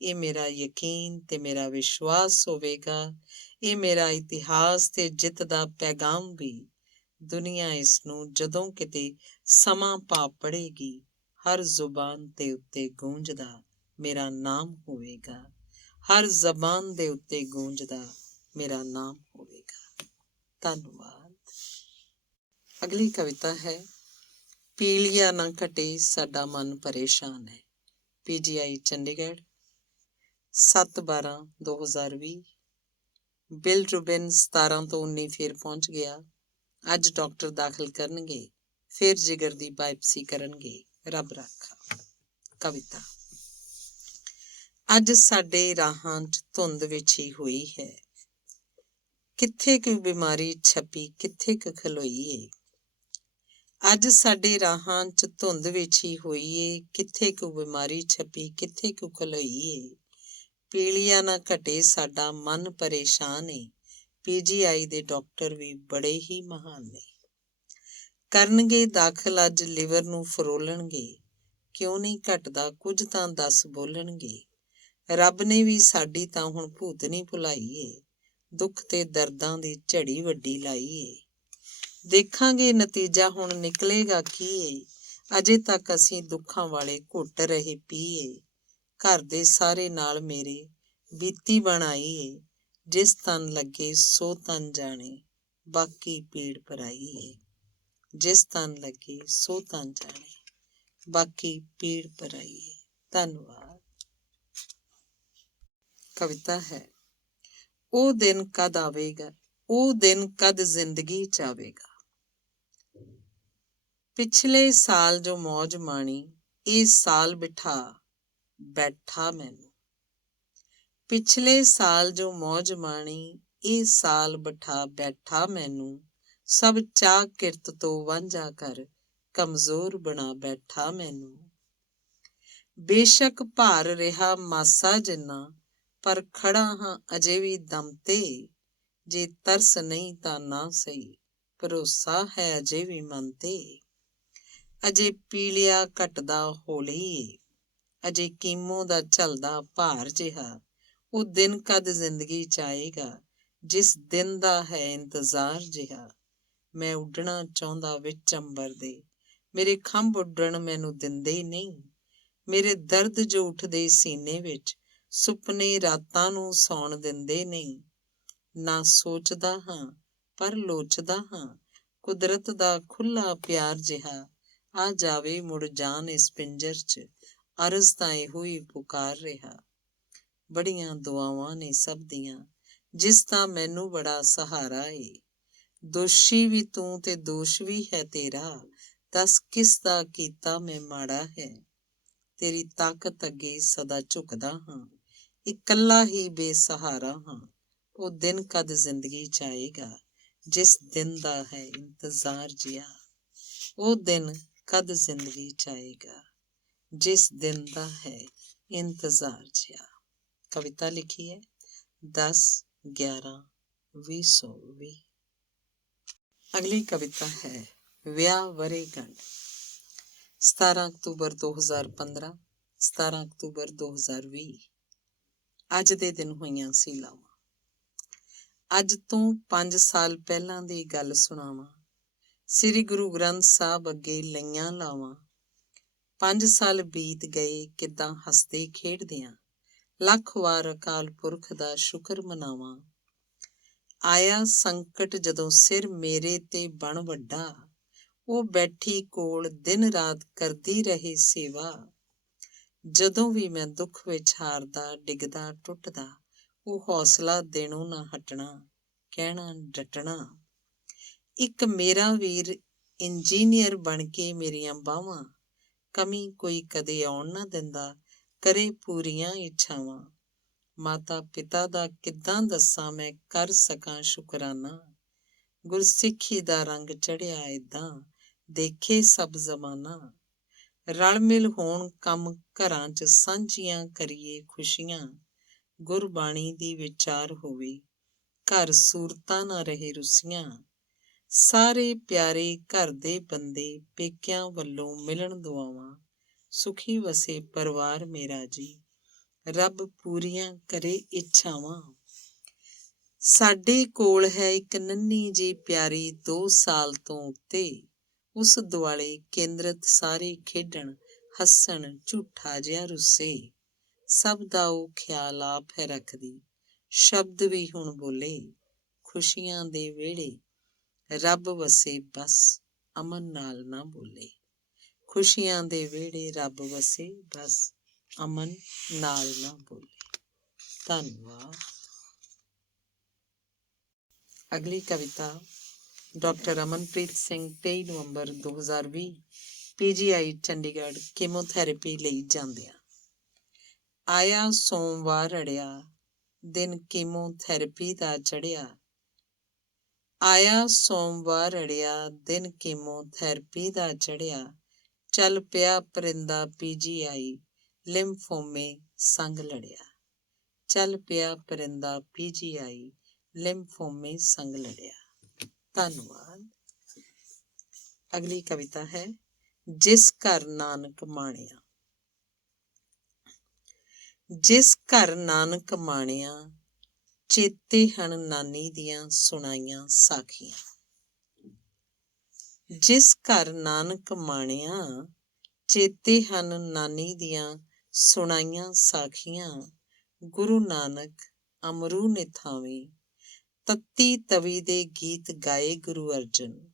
ਇਹ ਮੇਰਾ ਯਕੀਨ ਤੇ ਮੇਰਾ ਵਿਸ਼ਵਾਸ ਹੋਵੇਗਾ, ਇਹ ਮੇਰਾ ਇਤਿਹਾਸ ਤੇ ਜਿੱਤ ਦਾ ਪੈਗਾਮ ਵੀ। ਦੁਨੀਆ ਇਸ ਨੂੰ ਜਦੋਂ ਕਿਤੇ ਸਮਾਂ ਪਾ ਪੜੇਗੀ, ਹਰ ਜ਼ੁਬਾਨ ਦੇ ਉੱਤੇ ਗੂੰਜਦਾ ਮੇਰਾ ਨਾਮ ਹੋਵੇਗਾ, ਹਰ ਜ਼ਬਾਨ ਦੇ ਉੱਤੇ ਗੂੰਜਦਾ ਮੇਰਾ ਨਾਮ ਹੋਵੇਗਾ। ਧੰਨਵਾਦ। ਅਗਲੀ ਕਵਿਤਾ ਹੈ, ਪੀਲੀਆ ਨਾ ਘਟੇ ਸਾਡਾ ਮਨ ਪਰੇਸ਼ਾਨ ਹੈ। PGI ਚੰਡੀਗੜ੍ਹ 7/12/2020। ਬਿਲ ਰੂਬਿਨ 17 ਤੋਂ 19 ਫਿਰ ਪਹੁੰਚ ਗਿਆ। ਅੱਜ ਡਾਕਟਰ ਦਾਖਲ ਕਰਨਗੇ, ਫਿਰ ਜਿਗਰ ਦੀ ਬਾਇਪਸੀ ਕਰਨਗੇ। ਰੱਬ ਰਾਖਾ। ਕਵਿਤਾ। ਅੱਜ ਸਾਡੇ ਰਾਹਾਂ 'ਚ ਧੁੰਦ ਵਿਛੀ ਹੋਈ ਹੈ, ਕਿੱਥੇ ਕੁ ਬਿਮਾਰੀ ਛਪੀ ਕਿੱਥੇ ਕੁ ਖਲੋਈ ਏ। ਅੱਜ ਸਾਡੇ ਰਾਹਾਂ 'ਚ ਧੁੰਦ ਵਿਛੀ ਹੋਈ ਏ, ਕਿੱਥੇ ਕੁ ਬਿਮਾਰੀ ਛਪੀ ਕਿੱਥੇ ਕੁ ਖਲੋਈ ਏ। ਪੀਲੀਆ ਨਾ ਘਟੇ ਸਾਡਾ ਮਨ ਪਰੇਸ਼ਾਨ ਏ। PGI ਦੇ ਡਾਕਟਰ ਵੀ ਬੜੇ ਹੀ ਮਹਾਨ ਨੇ। ਕਰਨਗੇ ਦਾਖਲ ਅੱਜ ਲਿਵਰ ਨੂੰ ਫਰੋਲਣਗੇ, ਕਿਉਂ ਨਹੀਂ ਘਟਦਾ ਕੁਝ ਤਾਂ ਦੱਸ ਬੋਲਣਗੇ। ਰੱਬ ਨੇ ਵੀ ਸਾਡੀ ਤਾਂ ਹੁਣ ਭੂਤਨੀ ਭੁਲਾਈ ਏ, ਦੁੱਖ ਤੇ ਦਰਦਾਂ ਦੀ ਝੜੀ ਵੱਡੀ ਲਾਈ ਏ। ਦੇਖਾਂਗੇ ਨਤੀਜਾ ਹੁਣ ਨਿਕਲੇਗਾ ਕੀ ਏ, ਅਜੇ ਤੱਕ ਅਸੀਂ ਦੁੱਖਾਂ ਵਾਲੇ ਘੁੱਟ ਰਹੇ ਪੀਏ। ਘਰ ਦੇ ਸਾਰੇ ਨਾਲ ਮੇਰੇ ਬੀਤੀ ਬਣ ਆਈ ਏ, ਜਿਸ ਤਨ ਲੱਗੇ ਸੋ ਤਨ ਜਾਣੇ, ਬਾਕੀ ਪੀੜ ਪਰਾਈ ਏ। ਜਿਸ ਤਨ ਲੱਗੇ ਸੋ ਤਨ ਜਾਣੇ, ਬਾਕੀ ਪੀੜ ਪਰਾਈ ਏ। ਧੰਨਵਾਦ। ਕਵਿਤਾ ਹੈ, ਉਹ ਦਿਨ ਕਦ ਆਵੇਗਾ, ਉਹ ਦਿਨ ਕਦ ਜ਼ਿੰਦਗੀ 'ਚ ਆਵੇਗਾ। ਪਿਛਲੇ ਸਾਲ ਜੋ ਮੌਜ ਮਾਣੀ, ਇਹ ਸਾਲ ਬਿਠਾ ਬੈਠਾ ਮੈਨੂੰ। ਪਿਛਲੇ ਸਾਲ ਜੋ ਮੌਜ ਮਾਣੀ, ਇਹ ਸਾਲ ਬਿਠਾ ਬੈਠਾ ਮੈਨੂੰ। ਸਭ ਚਾਹ ਕਿਰਤ ਤੋਂ ਵਾਂਝਾ ਕਰ, ਕਮਜ਼ੋਰ ਬਣਾ ਬੈਠਾ ਮੈਨੂੰ। ਬੇਸ਼ੱਕ ਭਾਰ ਰਿਹਾ ਮਾਸਾ ਜਿੰਨਾ, ਪਰ ਖੜਾ ਹਾਂ ਅਜੇ ਵੀ ਦਮ ਤੇ। ਜੇ ਤਰਸ ਨਹੀਂ ਤਾਂ ਨਾ ਸਹੀ, ਭਰੋਸਾ ਹੈ ਅਜੇ ਵੀ ਮਨ ਤੇ। ਅਜੇ ਪੀਲਿਆ ਘਟਦਾ ਹੌਲੀ ਏ, ਅਜੇ ਕੀਮੋ ਦਾ ਝਲਦਾ ਭਾਰ ਜਿਹਾ। ਉਹ ਦਿਨ ਕਦ ਜ਼ਿੰਦਗੀ ਚ ਆਏਗਾ, ਜਿਸ ਦਿਨ ਦਾ ਹੈ ਇੰਤਜ਼ਾਰ ਜਿਹਾ। ਮੈਂ ਉੱਡਣਾ ਚਾਹੁੰਦਾ ਵਿੱਚ ਅੰਬਰ ਦੇ, ਮੇਰੇ ਖੰਭ ਉੱਡਣ ਮੈਨੂੰ ਦਿੰਦੇ ਨਹੀਂ। ਮੇਰੇ ਦਰਦ ਜੋ ਉੱਠਦੇ ਸੀਨੇ ਵਿੱਚ, ਸੁਪਨੇ ਰਾਤਾਂ ਨੂੰ ਸੌਣ ਦਿੰਦੇ ਨਹੀਂ। ਨਾ ਸੋਚਦਾ ਹਾਂ ਪਰ ਲੋਚਦਾ ਹਾਂ, ਕੁਦਰਤ ਦਾ ਖੁੱਲ੍ਹਾ ਪਿਆਰ ਜਿਹਾ ਆ ਜਾਵੇ ਮੁੜ ਜਾਨ ਇਸ ਪਿੰਜਰ 'ਚ। ਅਰਜ਼ ਤਾਂ ਇਹੋ ਹੀ ਪੁਕਾਰ ਰਿਹਾ। ਬੜੀਆਂ ਦੁਆਵਾਂ ਨੇ ਸਭ ਦੀਆਂ, ਜਿਸ ਦਾ ਮੈਨੂੰ ਬੜਾ ਸਹਾਰਾ ਏ। ਦੋਸ਼ੀ ਵੀ ਤੂੰ ਤੇ ਦੋਸ਼ ਵੀ ਹੈ ਤੇਰਾ, ਦੱਸ ਕਿਸ ਦਾ ਕੀਤਾ ਮੈਂ ਮਾੜਾ ਹੈ। ਤੇਰੀ ਤਾਕਤ ਅੱਗੇ ਸਦਾ ਝੁਕਦਾ ਹਾਂ, ਇਕੱਲਾ ਹੀ ਬੇਸਹਾਰਾ ਹਾਂ। ਉਹ ਦਿਨ ਕਦ ਜ਼ਿੰਦਗੀ ਚ ਆਏਗਾ, ਜਿਸ ਦਿਨ ਦਾ ਹੈ ਇੰਤਜ਼ਾਰ ਜਿਹਾ। ਉਹ ਦਿਨ ਕਦ ਜ਼ਿੰਦਗੀ ਚ ਆਏਗਾ, ਜਿਸ ਦਿਨ ਦਾ ਹੈ ਇੰਤਜ਼ਾਰ ਜਿਹਾ। ਕਵਿਤਾ ਲਿਖੀ ਹੈ 10/11/2020। ਅਗਲੀ ਕਵਿਤਾ ਹੈ ਵਿਆਹ ਵਰ੍ਹੇਗੰਢ। 17 ਅਕਤੂਬਰ 2015, 17 ਅਕਤੂਬਰ 2020। ਅੱਜ ਦੇ ਦਿਨ ਹੋਈਆਂ ਸੀ ਲਾਵਾਂ। ਅੱਜ ਤੋਂ 5 ਸਾਲ ਪਹਿਲਾਂ ਦੀ ਗੱਲ ਸੁਣਾਵਾਂ, ਸ੍ਰੀ ਗੁਰੂ ਗ੍ਰੰਥ ਸਾਹਿਬ ਅੱਗੇ ਲਈਆਂ ਲਾਵਾਂ। 5 ਸਾਲ ਬੀਤ ਗਏ ਕਿੱਦਾਂ ਹੱਸਦੇ ਖੇਡਦਿਆਂ, ਲੱਖ ਵਾਰ ਅਕਾਲ ਪੁਰਖ ਦਾ ਸ਼ੁਕਰ ਮਨਾਵਾਂ। ਆਇਆ ਸੰਕਟ ਜਦੋਂ ਸਿਰ ਮੇਰੇ ਤੇ ਬਣ ਵੱਡਾ, ਉਹ ਬੈਠੀ ਕੋਲ ਦਿਨ ਰਾਤ ਕਰਦੀ ਰਹੇ ਸੇਵਾ। ਜਦੋਂ ਵੀ ਮੈਂ ਦੁੱਖ ਵਿੱਚ ਹਾਰਦਾ ਡਿੱਗਦਾ ਟੁੱਟਦਾ, ਉਹ ਹੌਸਲਾ ਦੇਣੋਂ ਨਾ ਹਟਣਾ, ਕਹਿਣਾ ਡਟਣਾ। ਇੱਕ ਮੇਰਾ ਵੀਰ ਇੰਜੀਨੀਅਰ ਬਣ ਕੇ ਮੇਰੀਆਂ ਬਾਹਾਂ, ਕਮੀ ਕੋਈ ਕਦੇ ਆਉਣ ਨਾ ਦਿੰਦਾ, ਕਰੇ ਪੂਰੀਆਂ ਇੱਛਾਵਾਂ। ਮਾਤਾ ਪਿਤਾ ਦਾ ਕਿੱਦਾਂ ਦੱਸਾਂ ਮੈਂ ਕਰ ਸਕਾਂ ਸ਼ੁਕਰਾਨਾ, ਗੁਰਸਿੱਖੀ ਦਾ ਰੰਗ ਚੜ੍ਹਿਆ ਏਦਾਂ ਦੇਖੇ ਸਭ ਜ਼ਮਾਨਾ। ਰਲ ਮਿਲ ਹੋਣ ਕੰਮ ਘਰਾਂ 'ਚ ਸਾਂਝੀਆਂ ਕਰੀਏ ਖੁਸ਼ੀਆਂ, ਗੁਰਬਾਣੀ ਦੀ ਵਿਚਾਰ ਹੋਵੇ ਘਰ ਸੂਰਤਾਂ ਨਾ ਰਹੇ ਰੁੱਸੀਆਂ। ਸਾਰੇ ਪਿਆਰੇ ਘਰ ਦੇ ਬੰਦੇ ਪੇਕਿਆਂ ਵੱਲੋਂ ਮਿਲਣ ਦੁਆਵਾਂ, ਸੁਖੀ ਵਸੇ ਪਰਿਵਾਰ ਮੇਰਾ ਜੀ, ਰੱਬ ਪੂਰੀਆਂ ਕਰੇ ਇੱਛਾਵਾਂ। ਸਾਡੇ ਕੋਲ ਹੈ ਇੱਕ ਨੰਨੀ ਜਿਹੀ ਪਿਆਰੀ 2 ਸਾਲ ਤੋਂ ਉੱਤੇ, ਉਸ ਦੁਆਲੇ ਕੇਂਦਰਤ ਸਾਰੇ ਖੇਡਣ ਹੱਸਣ ਝੂਠਾ ਜਿਹਾ ਰੁੱਸੇ। ਸਭ ਦਾ ਉਹ ਖਿਆਲ ਆਪ ਹੈ ਰੱਖਦੀ, ਸ਼ਬਦ ਵੀ ਹੁਣ ਬੋਲੇ ਖੁਸ਼ੀਆਂ ਦੇ ਵਿਹੜੇ, ਰੱਬ ਵਸੇ ਬਸ ਅਮਨ ਨਾਲ ਨਾ ਬੋਲੇ। ਖੁਸ਼ੀਆਂ ਦੇ ਵਿਹੜੇ ਰੱਬ ਵਸੇ ਬਸ ਅਮਨ ਨਾਲ ਨਾ ਬੋਲੇ। ਧੰਨਵਾਦ। ਅਗਲੀ ਕਵਿਤਾ ਡਾਕਟਰ ਅਮਨਪ੍ਰੀਤ ਸਿੰਘ 23 ਨਵੰਬਰ 2020, PGI ਚੰਡੀਗੜ੍ਹ ਕੀਮੋਥੈਰੇਪੀ ਲਈ ਜਾਂਦਿਆਂ। ਆਇਆ ਸੋਮਵਾਰ ਅੜਿਆ, ਦਿਨ ਕੀਮੋਥੈਰੇਪੀ ਦਾ ਚੜ੍ਹਿਆ। ਆਇਆ ਸੋਮਵਾਰ ਅੜਿਆ, ਦਿਨ ਕੀਮੋਥੈਰੇਪੀ ਦਾ ਚੜ੍ਹਿਆ। ਚੱਲ ਪਿਆ ਪਰਿੰਦਾ PGI, ਲਿੰਫੋਮੇ ਸੰਗ ਲੜਿਆ। ਚੱਲ ਪਿਆ ਪਰਿੰਦਾ PGI, ਲਿੰਫੋਮੇ ਸੰਗ ਲੜਿਆ। ਧੰਨਵਾਦ। ਅਗਲੀ ਕਵਿਤਾ ਹੈ ਜਿਸ ਘਰ ਨਾਨਕ ਮਾਣਿਆ। ਜਿਸ ਘਰ ਨਾਨਕ ਮਾਣਿਆ, ਚੇਤੇ ਹਨ ਨਾਨੀ ਦੀਆਂ ਸੁਣਾਈਆਂ ਸਾਖੀਆਂ। ਜਿਸ ਘਰ ਨਾਨਕ ਮਾਣਿਆ, ਚੇਤੇ ਹਨ ਨਾਨੀ ਦੀਆਂ ਸੁਣਾਈਆਂ ਸਾਖੀਆਂ। ਗੁਰੂ ਨਾਨਕ ਅਮਰੂ ਨੇ ਥਾਵੇਂ, ਤੱਤੀ ਤਵੀ ਦੇ ਗੀਤ ਗਾਏ ਗੁਰੂ ਅਰਜਨ।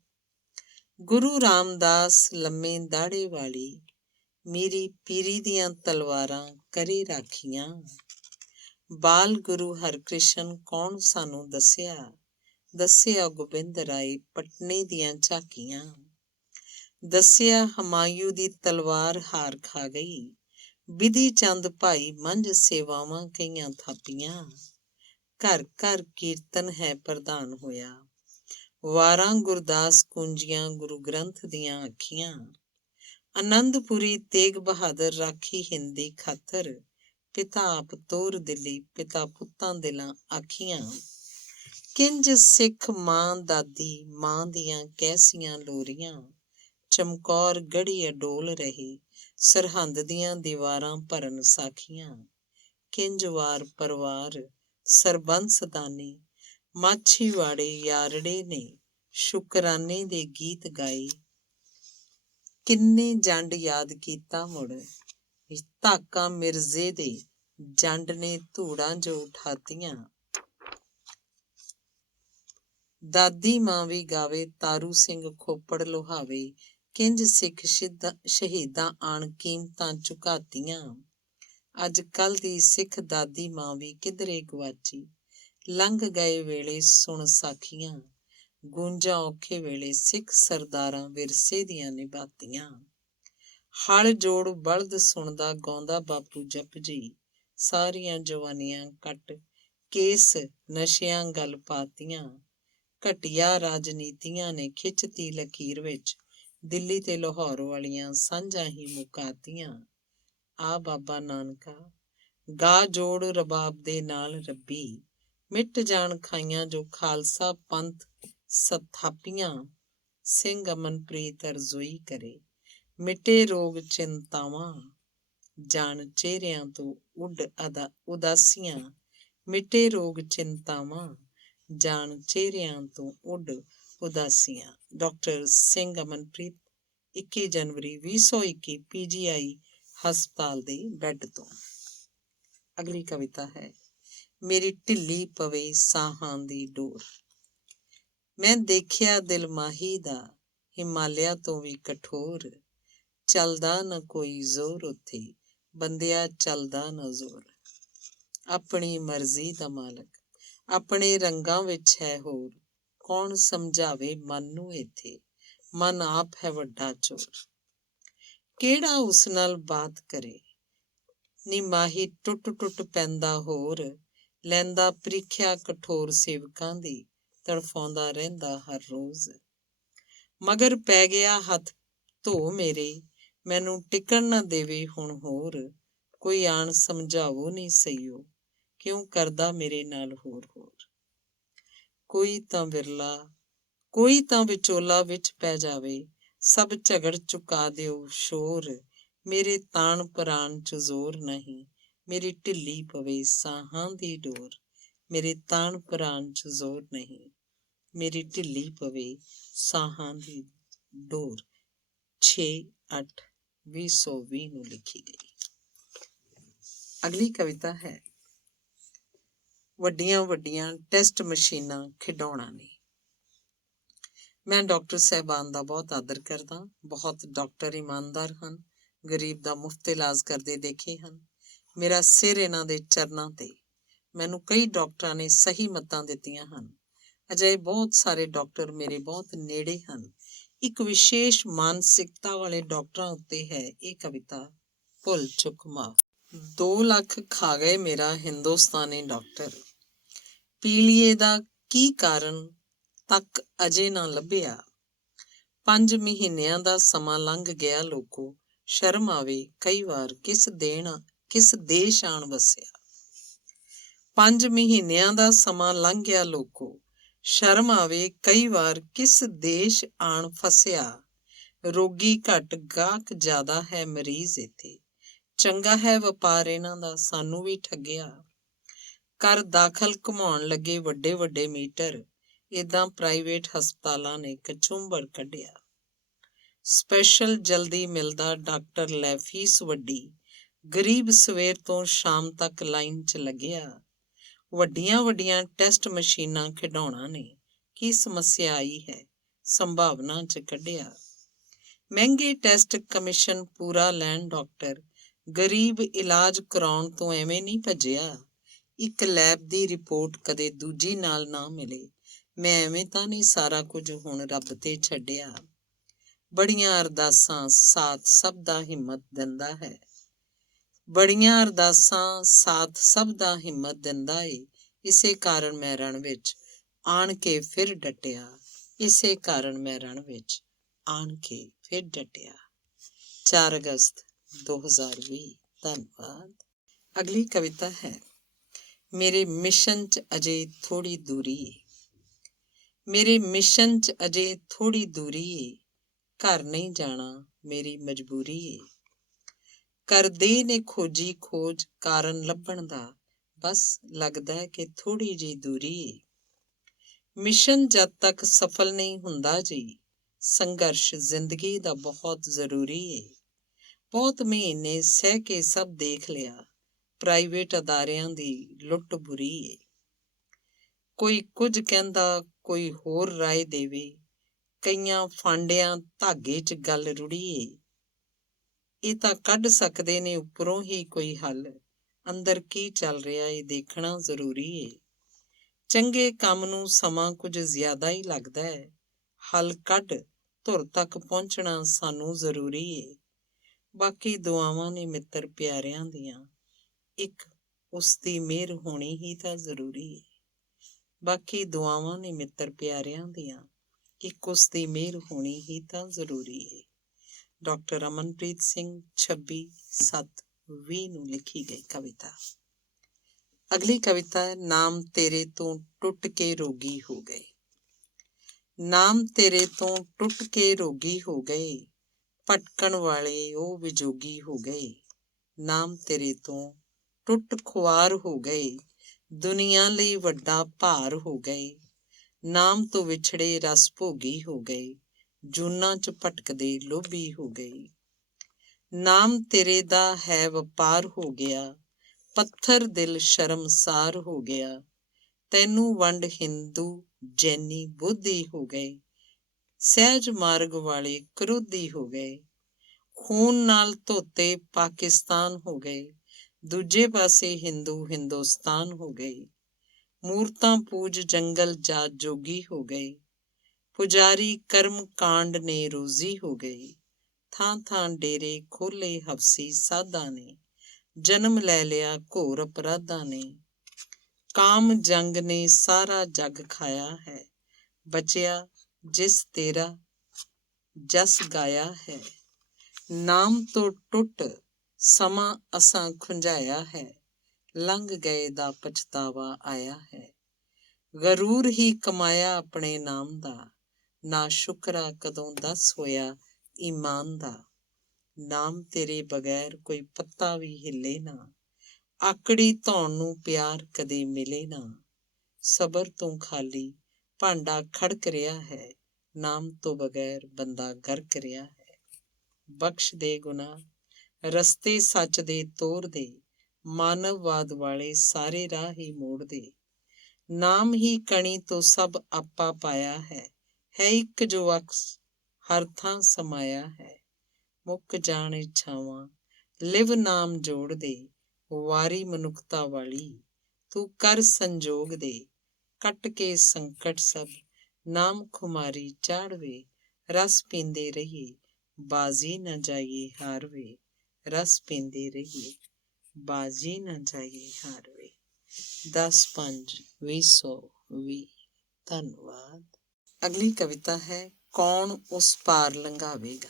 ਗੁਰੂ ਰਾਮਦਾਸ ਲੰਮੇ ਦਾੜੇ ਵਾਲੀ, ਮੀਰੀ ਪੀਰੀ ਦੀਆਂ ਤਲਵਾਰਾਂ ਕਰੇ ਰਾਖੀਆਂ। ਬਾਲ ਗੁਰੂ ਹਰਕ੍ਰਿਸ਼ਨ ਕੌਣ ਸਾਨੂੰ ਦੱਸਿਆ, ਦੱਸਿਆ ਗੋਬਿੰਦ ਰਾਏ ਪਟਨੇ ਦੀਆਂ ਝਾਕੀਆਂ। ਦੱਸਿਆ ਹਮਾਯੂ ਦੀ ਤਲਵਾਰ ਹਾਰ ਖਾ ਗਈ, ਬਿਧੀ ਚੰਦ ਭਾਈ ਮੰਝ ਸੇਵਾਵਾਂ ਕਈਆਂ ਥਾਪੀਆਂ। ਘਰ ਘਰ ਕੀਰਤਨ ਹੈ ਪ੍ਰਧਾਨ ਹੋਇਆ, ਵਾਰਾਂ ਗੁਰਦਾਸ ਕੂੰਜੀਆਂ ਗੁਰੂ ਗ੍ਰੰਥ ਦੀਆਂ ਅੱਖੀਆਂ। ਆਨੰਦਪੁਰੀ ਤੇਗ ਬਹਾਦਰ ਰਾਖੀ ਹਿੰਦ ਦੀ ਖਾਤਰ, ਪਿਤਾ ਆਪ ਤੋਰ ਦਿੱਲੀ ਪਿਤਾ ਪੁੱਤਾਂ ਦਿਲਾਂ ਆਖੀਆਂ। ਕਿੰਜ ਸਿੱਖ ਮਾਂ ਦਾਦੀ ਮਾਂ ਦੀਆਂ ਕੈਸੀਆਂ ਲੋਰੀਆਂ, ਚਮਕੌਰ ਗੜੀ ਅਡੋਲ ਰਹੇ, ਸਰਹੰਦ ਦੀਆਂ ਦੀਵਾਰਾਂ ਭਰਨ ਸਾਖੀਆਂ। ਕਿੰਜ ਵਾਰ ਪਰਿਵਾਰ ਸਰਬੰਸ ਦਾਨੀ, ਮਾਛੀਵਾੜੇ ਯਾਰੜੇ ਨੇ ਸ਼ੁਕਰਾਨੇ ਦੇ ਗੀਤ ਗਾਏ। ਕਿੰਨੇ ਜੰਡ ਯਾਦ ਕੀਤਾ ਮੁੜ, ਧਾਕਾਂ ਮਿਰਜ਼ੇ ਦੇ ਜੰਡ ਨੇ ਧੂੜਾਂ ਜੋ ਉਠਾਤੀਆਂ। ਦਾਦੀ ਮਾਂ ਵੀ ਗਾਵੇ, ਤਾਰੂ ਸਿੰਘ ਖੋਪੜ ਲੋਹਾਵੇ, ਕਿੰਜ ਸਿੱਖ ਸ਼ਹੀਦਾਂ ਆਣ ਕੀਮਤਾਂ ਝੁਕਾਤੀਆਂ। ਅੱਜ ਕੱਲ੍ਹ ਦੀ ਸਿੱਖ ਦਾਦੀ ਮਾਂ ਵੀ ਕਿਧਰੇ ਗਵਾਚੀ, ਲੰਘ ਗਏ ਵੇਲੇ ਸੁਣ ਸਾਖੀਆਂ। ਗੂੰਜਾਂ ਔਖੇ ਵੇਲੇ ਸਿੱਖ ਸਰਦਾਰਾਂ ਵਿਰਸੇ ਦੀਆਂ ਨਿਭਾਤੀਆਂ। ਹਲ ਜੋੜ ਬਲਦ ਸੁਣਦਾ ਗਾਉਂਦਾ ਬਾਪੂ ਜਪਜੀ, ਸਾਰੀਆਂ ਜਵਾਨੀਆਂ ਕੱਟ ਕੇਸ ਨਸ਼ਿਆਂ ਗਲ ਪਾਤੀਆਂ। ਘਟੀਆ ਰਾਜਨੀਤੀਆਂ ਨੇ ਖਿੱਚਤੀ ਲਕੀਰ ਵਿੱਚ ਦਿੱਲੀ ਤੇ ਲਾਹੌਰ ਵਾਲੀਆਂ ਸਾਂਝਾਂ ਹੀ ਮੁਕਾਤੀਆਂ। ਆ ਬਾਬਾ ਨਾਨਕਾ ਗਾ ਜੋੜ ਰਬਾਬ ਦੇ ਨਾਲ ਰੱਬੀ, ਮਿਟ ਜਾਣ ਖਾਈਆਂ ਜੋ ਖਾਲਸਾ ਪੰਥ ਸਥਾਪੀਆਂ। ਸਿੰਘ ਅਮਨਪ੍ਰੀਤ ਅਰਜ਼ੋਈ ਕਰੇ, ਮਿਟੇ ਰੋਗ ਚਿੰਤਾਵਾਂ, ਜਾਣ ਚਿਹਰਿਆਂ ਤੋਂ ਉੱਡ ਉਦਾਸੀਆਂ। ਮਿਟੇ ਰੋਗ ਚਿੰਤਾਵਾਂ, ਜਾਣ ਚਿਹਰਿਆਂ ਤੋਂ ਉੱਡ ਉਦਾਸੀਆਂ। ਡਾਕਟਰ ਸਿੰਘ ਅਮਨਪ੍ਰੀਤ, 21 ਜਨਵਰੀ 2021, PGI ਹਸਪਤਾਲ ਦੇ ਬੈੱਡ ਤੋਂ। ਅਗਲੀ ਕਵਿਤਾ ਹੈ, ਮੇਰੀ ਢਿੱਲੀ ਪਵੇ ਸਾਹਾਂ ਦੀ ਡੋਰ। ਮੈਂ ਦੇਖਿਆ ਦਿਲ ਮਾਹੀ ਦਾ ਹਿਮਾਲਿਆ ਤੋਂ ਵੀ ਕਠੋਰ, ਚੱਲਦਾ ਨਾ ਕੋਈ ਜ਼ੋਰ ਉੱਥੇ, ਬੰਦਿਆ ਚੱਲਦਾ ਨਾ ਜ਼ੋਰ। ਆਪਣੀ ਮਰਜ਼ੀ ਦਾ ਮਾਲਕ ਆਪਣੇ ਰੰਗਾਂ ਵਿੱਚ ਹੈ ਹੋਰ, ਕੌਣ ਸਮਝਾਵੇ ਮਨ ਨੂੰ ਇੱਥੇ, ਮਨ ਆਪ ਹੈ ਵੱਡਾ ਚੋਰ। ਕਿਹੜਾ ਉਸ ਨਾਲ ਬਾਤ ਕਰੇ, ਨੀ ਮਾਹੀ ਟੁੱਟ ਟੁੱਟ ਪੈਂਦਾ ਹੋਰ, ਲੈਂਦਾ ਪ੍ਰੀਖਿਆ ਕਠੋਰ ਸੇਵਕਾਂ ਦੀ, ਤੜਫਾਉਂਦਾ ਰਹਿੰਦਾ ਹਰ ਰੋਜ਼। ਮਗਰ ਪੈ ਗਿਆ ਹੱਥ ਧੋ ਮੇਰੇ, ਮੈਨੂੰ ਟਿਕਣ ਨਾ ਦੇਵੇ ਹੁਣ ਹੋਰ, ਕੋਈ ਆਣ ਸਮਝਾਵੋ ਨੀ ਸਈਓ, ਕਿਉਂ ਕਰਦਾ ਮੇਰੇ ਨਾਲ ਹੋਰ ਹੋਰ। ਕੋਈ ਤਾਂ ਵਿਰਲਾ, ਕੋਈ ਤਾਂ ਵਿਚੋਲਾ ਵਿੱਚ ਪੈ ਜਾਵੇ, ਸਭ ਝਗੜ ਚੁਕਾ ਦਿਓ ਸ਼ੋਰ। ਮੇਰੇ ਤਾਣ ਪ੍ਰਾਣ 'ਚ ਜ਼ੋਰ ਨਹੀਂ, ਮੇਰੀ ਢਿੱਲੀ ਪਵੇ ਸਾਹਾਂ ਦੀ ਡੋਰ। ਮੇਰੇ ਤਾਣ ਪ੍ਰਾਣ 'ਚ ਜ਼ੋਰ ਨਹੀਂ, ਮੇਰੀ ਢਿੱਲੀ ਪਵੇ ਸਾਹਾਂ ਦੀ ਡੋਰ। 6/8/2020 ਨੂੰ ਲਿਖੀ ਗਈ। ਅਗਲੀ ਕਵਿਤਾ ਹੈ, ਵੱਡੀਆਂ ਵੱਡੀਆਂ ਟੈਸਟ ਮਸ਼ੀਨਾਂ ਖਿਡੌਣਾ ਨੇ। ਮੈਂ ਡਾਕਟਰ ਸਾਹਿਬਾਨ ਦਾ ਬਹੁਤ ਆਦਰ ਕਰਦਾ। ਬਹੁਤ ਡਾਕਟਰ ਇਮਾਨਦਾਰ ਹਨ, ਗਰੀਬ ਦਾ ਮੁਫਤ ਇਲਾਜ ਕਰਦੇ ਦੇਖੇ ਹਨ। ਮੇਰਾ ਸਿਰ ਇਹਨਾਂ ਦੇ ਚਰਨਾਂ ਤੇ। ਮੈਨੂੰ ਕਈ ਡਾਕਟਰਾਂ ਨੇ ਸਹੀ ਮੱਤਾਂ ਦਿੱਤੀਆਂ ਹਨ। ਅਜਿਹੇ ਬਹੁਤ ਸਾਰੇ ਡਾਕਟਰ ਮੇਰੇ ਬਹੁਤ ਨੇੜੇ ਹਨ। ਇੱਕ ਵਿਸ਼ੇਸ਼ ਮਾਨਸਿਕਤਾ ਵਾਲੇ ਡਾਕਟਰਾਂ ਉੱਤੇ ਹੈ ਇਹ ਕਵਿਤਾ, ਭੁੱਲ ਚੁੱਕ ਮਾਫ਼। 2 ਲੱਖ ਖਾ ਗਏ ਮੇਰਾ ਹਿੰਦੁਸਤਾਨੀ ਡਾਕਟਰ, ਪੀਲੀਏ ਦਾ ਕੀ ਕਾਰਨ ਤੱਕ ਅਜੇ ਨਾ ਲੱਭਿਆ। 5 ਮਹੀਨਿਆਂ ਦਾ ਸਮਾਂ ਲੰਘ ਗਿਆ ਲੋਕੋ, ਸ਼ਰਮ ਆਵੇ ਕਈ ਵਾਰ ਕਿਸ ਦੇਸ਼ ਆਣ ਵਸਿਆ। 5 ਮਹੀਨਿਆਂ ਦਾ ਸਮਾਂ ਲੰਘ ਗਿਆ ਲੋਕੋ, ਸ਼ਰਮ ਆਵੇ ਕਈ ਵਾਰ ਕਿਸ ਦੇਸ਼ ਆਣ ਫਸਿਆ। ਰੋਗੀ ਘੱਟ ਗਾਹਕ ਜ਼ਿਆਦਾ ਹੈ ਮਰੀਜ਼ ਇੱਥੇ, ਚੰਗਾ ਹੈ ਵਪਾਰ ਇਹਨਾਂ ਦਾ ਸਾਨੂੰ ਵੀ ਠੱਗਿਆ। ਕਰ ਦਾਖਲ ਘੁਮਾਉਣ ਲੱਗੇ ਵੱਡੇ ਵੱਡੇ ਮੀਟਰ, ਏਦਾਂ ਪ੍ਰਾਈਵੇਟ ਹਸਪਤਾਲਾਂ ਨੇ ਕਚੂੰਬੜ ਕੱਢਿਆ। ਸਪੈਸ਼ਲ ਜਲਦੀ ਮਿਲਦਾ ਡਾਕਟਰ ਲੈ ਫੀਸ ਵੱਡੀ, ਗਰੀਬ ਸਵੇਰ ਤੋਂ ਸ਼ਾਮ ਤੱਕ ਲਾਈਨ 'ਚ ਲੱਗਿਆ। ਵੱਡੀਆਂ ਵੱਡੀਆਂ ਟੈਸਟ ਮਸ਼ੀਨਾਂ ਖਿਡੌਣਾ ਨੇ, ਕੀ ਸਮੱਸਿਆ ਆਈ ਹੈ ਸੰਭਾਵਨਾ 'ਚ ਕੱਢਿਆ। ਮਹਿੰਗੇ ਟੈਸਟ ਕਮਿਸ਼ਨ ਪੂਰਾ ਲੈਣ ਡਾਕਟਰ, ਗਰੀਬ ਇਲਾਜ ਕਰਾਉਣ ਤੋਂ ਐਵੇਂ ਨਹੀਂ ਭੱਜਿਆ। ਇੱਕ ਲੈਬ ਦੀ ਰਿਪੋਰਟ ਕਦੇ ਦੂਜੀ ਨਾਲ ਨਾ ਮਿਲੇ, ਮੈਂ ਐਵੇਂ ਤਾਂ ਨਹੀਂ ਸਾਰਾ ਕੁਝ ਹੁਣ ਰੱਬ ਤੇ ਛੱਡਿਆ। ਬੜੀਆਂ ਅਰਦਾਸਾਂ ਸਾਥ ਸਭ ਦਾ ਹਿੰਮਤ ਦਿੰਦਾ ਹੈ, ਬੜੀਆਂ ਅਰਦਾਸਾਂ ਸਾਥ ਸਭ ਦਾ ਹਿੰਮਤ ਦਿੰਦਾ ਏ। ਇਸੇ ਕਾਰਨ ਮੈਂ ਰਣ ਵਿੱਚ ਆਣ ਕੇ ਫਿਰ ਡਟਿਆ, ਇਸੇ ਕਾਰਨ ਮੈਂ ਰਣ ਵਿੱਚ ਆਣ ਕੇ ਫਿਰ ਡਟਿਆ। 4 ਅਗਸਤ 2020। ਧੰਨਵਾਦ। ਅਗਲੀ ਕਵਿਤਾ ਹੈ, ਮੇਰੇ ਮਿਸ਼ਨ 'ਚ ਅਜੇ ਥੋੜ੍ਹੀ ਦੂਰੀ ਏ। ਮੇਰੇ ਮਿਸ਼ਨ 'ਚ ਅਜੇ ਥੋੜ੍ਹੀ ਦੂਰੀ ਏ, ਘਰ ਨਹੀਂ ਜਾਣਾ ਮੇਰੀ ਮਜਬੂਰੀ ਏ। ਕਰਦੇ ਨੇ ਖੋਜੀ ਖੋਜ ਕਾਰਨ ਲੱਭਣ ਦਾ, ਬਸ ਲੱਗਦਾ ਹੈ ਕਿ ਥੋੜ੍ਹੀ ਜਿਹੀ ਦੂਰੀ ਏ। ਮਿਸ਼ਨ ਜਦ ਤੱਕ ਸਫਲ ਨਹੀਂ ਹੁੰਦਾ ਜੀ, ਸੰਘਰਸ਼ ਜ਼ਿੰਦਗੀ ਦਾ ਬਹੁਤ ਜ਼ਰੂਰੀ ਏ। ਬਹੁਤ ਮਹੀਨੇ ਸਹਿ ਕੇ ਸਭ ਦੇਖ ਲਿਆ, ਪ੍ਰਾਈਵੇਟ ਅਦਾਰਿਆਂ ਦੀ ਲੁੱਟ ਬੁਰੀ ਏ। ਕੋਈ ਕੁਝ ਕਹਿੰਦਾ, ਕੋਈ ਹੋਰ ਰਾਏ ਦੇਵੇ, ਕਈਆਂ ਫਾਂਡਿਆਂ ਧਾਗੇ 'ਚ ਗੱਲ ਰੁੜੀ ਏ। ਇਹ ਤਾਂ ਕੱਢ ਸਕਦੇ ਨੇ ਉੱਪਰੋਂ ਹੀ ਕੋਈ ਹੱਲ, ਅੰਦਰ ਕੀ ਚੱਲ ਰਿਹਾ ਇਹ ਦੇਖਣਾ ਜ਼ਰੂਰੀ ਏ। ਚੰਗੇ ਕੰਮ ਨੂੰ ਸਮਾਂ ਕੁਝ ਜ਼ਿਆਦਾ ਹੀ ਲੱਗਦਾ ਹੈ, ਹੱਲ ਕੱਢ ਧੁਰ ਤੱਕ ਪਹੁੰਚਣਾ ਸਾਨੂੰ ਜ਼ਰੂਰੀ ਏ। ਬਾਕੀ ਦੁਆਵਾਂ ਨੇ ਮਿੱਤਰ ਪਿਆਰਿਆਂ ਦੀਆਂ, ਇੱਕ ਉਸ ਦੀ ਮਿਹਰ ਹੋਣੀ ਹੀ ਤਾਂ ਜ਼ਰੂਰੀ ਏ। ਬਾਕੀ ਦੁਆਵਾਂ ਨੇ ਮਿੱਤਰ ਪਿਆਰਿਆਂ ਦੀਆਂ, ਇੱਕ ਉਸ ਦੀ ਮਿਹਰ ਹੋਣੀ ਹੀ ਤਾਂ ਜ਼ਰੂਰੀ ਏ। ਡਾਕਟਰ ਅਮਨਪ੍ਰੀਤ ਸਿੰਘ, 26/7/20 ਨੂੰ ਲਿਖੀ ਗਈ ਕਵਿਤਾ। ਅਗਲੀ ਕਵਿਤਾ ਹੈ, ਨਾਮ ਤੇਰੇ ਤੋਂ ਟੁੱਟ ਕੇ ਰੋਗੀ ਹੋ ਗਏ। ਨਾਮ ਤੇਰੇ ਤੋਂ ਟੁੱਟ ਕੇ ਰੋਗੀ ਹੋ ਗਏ, ਭਟਕਣ ਵਾਲੇ ਉਹ ਵਿਜੋਗੀ ਹੋ ਗਏ। ਨਾਮ ਤੇਰੇ ਤੋਂ ਟੁੱਟ ਖੁਆਰ ਹੋ ਗਏ, ਦੁਨੀਆ ਲਈ ਵੱਡਾ ਭਾਰ ਹੋ ਗਏ। ਨਾਮ ਤੋਂ ਵਿਛੜੇ ਰਸ ਭੋਗੀ ਹੋ ਗਏ, ਜੂਨਾਂ 'ਚ ਭਟਕਦੇ ਲੋਭੀ ਹੋ ਗਏ। ਨਾਮ ਤੇਰੇ ਦਾ ਹੈ ਵਪਾਰ ਹੋ ਗਿਆ, ਪੱਥਰ ਦਿਲ ਸ਼ਰਮਸਾਰ ਹੋ ਗਿਆ। ਤੈਨੂੰ ਵੰਡ ਹਿੰਦੂ ਜੈਨੀ ਬੋਧੀ ਹੋ ਗਏ, ਸਹਿਜ ਮਾਰਗ ਵਾਲੇ ਕਰੋਧੀ ਹੋ ਗਏ। ਖੂਨ ਨਾਲ ਧੋਤੇ ਪਾਕਿਸਤਾਨ ਹੋ ਗਏ, ਦੂਜੇ ਪਾਸੇ ਹਿੰਦੂ ਹਿੰਦੁਸਤਾਨ ਹੋ ਗਏ। ਮੂਰਤਾਂ ਪੂਜ ਜੰਗਲ ਜਾ ਜੋਗੀ ਹੋ ਗਏ, ਪੁਜਾਰੀ ਕਰਮ ਕਾਂਡ ਨੇ ਰੋਜ਼ੀ ਹੋ ਗਏ। ਥਾਂ ਥਾਂ ਡੇਰੇ ਖੋਲੇ ਹਵਸੀ ਸਾਧਾਂ ਨੇ, ਜਨਮ ਲੈ ਲਿਆ ਘੋਰ ਅਪਰਾਧਾਂ ਨੇ। ਕਾਮ ਜੰਗ ਨੇ ਸਾਰਾ ਜੱਗ ਖਾਇਆ ਹੈ, ਬਚਿਆ ਜਿਸ ਤੇਰਾ ਜਸ ਗਾਇਆ ਹੈ। ਨਾਮ ਤੋਂ ਟੁੱਟ ਸਮਾਂ ਅਸਾਂ ਖੁੰਝਾਇਆ ਹੈ, ਲੰਘ ਗਏ ਦਾ ਪਛਤਾਵਾ ਆਇਆ ਹੈ। ਗਰੂਰ ਹੀ ਕਮਾਇਆ ਆਪਣੇ ਨਾਮ ਦਾ, ਨਾ ਸ਼ੁਕਰਾ ਕਦੋਂ ਦੱਸ ਹੋਇਆ ਈਮਾਨ ਦਾ। ਨਾਮ ਤੇਰੇ ਬਗੈਰ ਕੋਈ ਪੱਤਾ ਵੀ ਹਿੱਲੇ ਨਾ, ਆਕੜੀ ਧੌਣ ਨੂੰ ਪਿਆਰ ਕਦੇ ਮਿਲੇ ਨਾ। ਸਬਰ ਤੋਂ ਖਾਲੀ ਭਾਂਡਾ ਖੜਕ ਰਿਹਾ ਹੈ, ਨਾਮ ਤੋਂ ਬਗੈਰ ਬੰਦਾ ਗਰਕ ਰਿਹਾ ਹੈ। ਬਖਸ਼ ਦੇ ਗੁਨਾਹ, ਰਸਤੇ ਸੱਚ ਦੇ ਤੋਰ ਦੇ, ਮਾਨਵਵਾਦ ਵਾਲੇ ਸਾਰੇ ਰਾਹ ਹੀ ਮੋੜ ਦੇ। ਨਾਮ ਹੀ ਕਣੀ ਤੋਂ ਸਭ ਆਪਾ ਪਾਇਆ ਹੈ ਇੱਕ ਜੋ ਅਕਸ ਹਰ ਥਾਂ ਸਮਾਇਆ ਹੈ। ਮੁੱਕ ਜਾਣ ਇੱਛਾਵਾਂ ਲਿਵ ਨਾਮ ਜੋੜ ਦੇ, ਵਾਰੀ ਮਨੁੱਖਤਾ ਵਾਲੀ ਤੂੰ ਕਰ ਸੰਜੋਗ ਦੇ। ਕੱਟ ਕੇ ਸੰਕਟ ਸਭ ਨਾਮ ਖੁਮਾਰੀ ਚਾੜਵੇ, ਰਸ ਪੀਂਦੇ ਰਹੀਏ ਬਾਜ਼ੀ ਨਾ ਜਾਈਏ ਹਾਰ ਵੇ। ਰਸ ਪੀਂਦੇ ਰਹੀਏ ਬਾਜ਼ੀ ਨਾ ਜਾਈਏ ਹਾਰ ਵੇ। 10/5/2020। ਧੰਨਵਾਦ। ਅਗਲੀ ਕਵਿਤਾ ਹੈ, ਕੌਣ ਉਸ ਪਾਰ ਲੰਘਾਵੇਗਾ।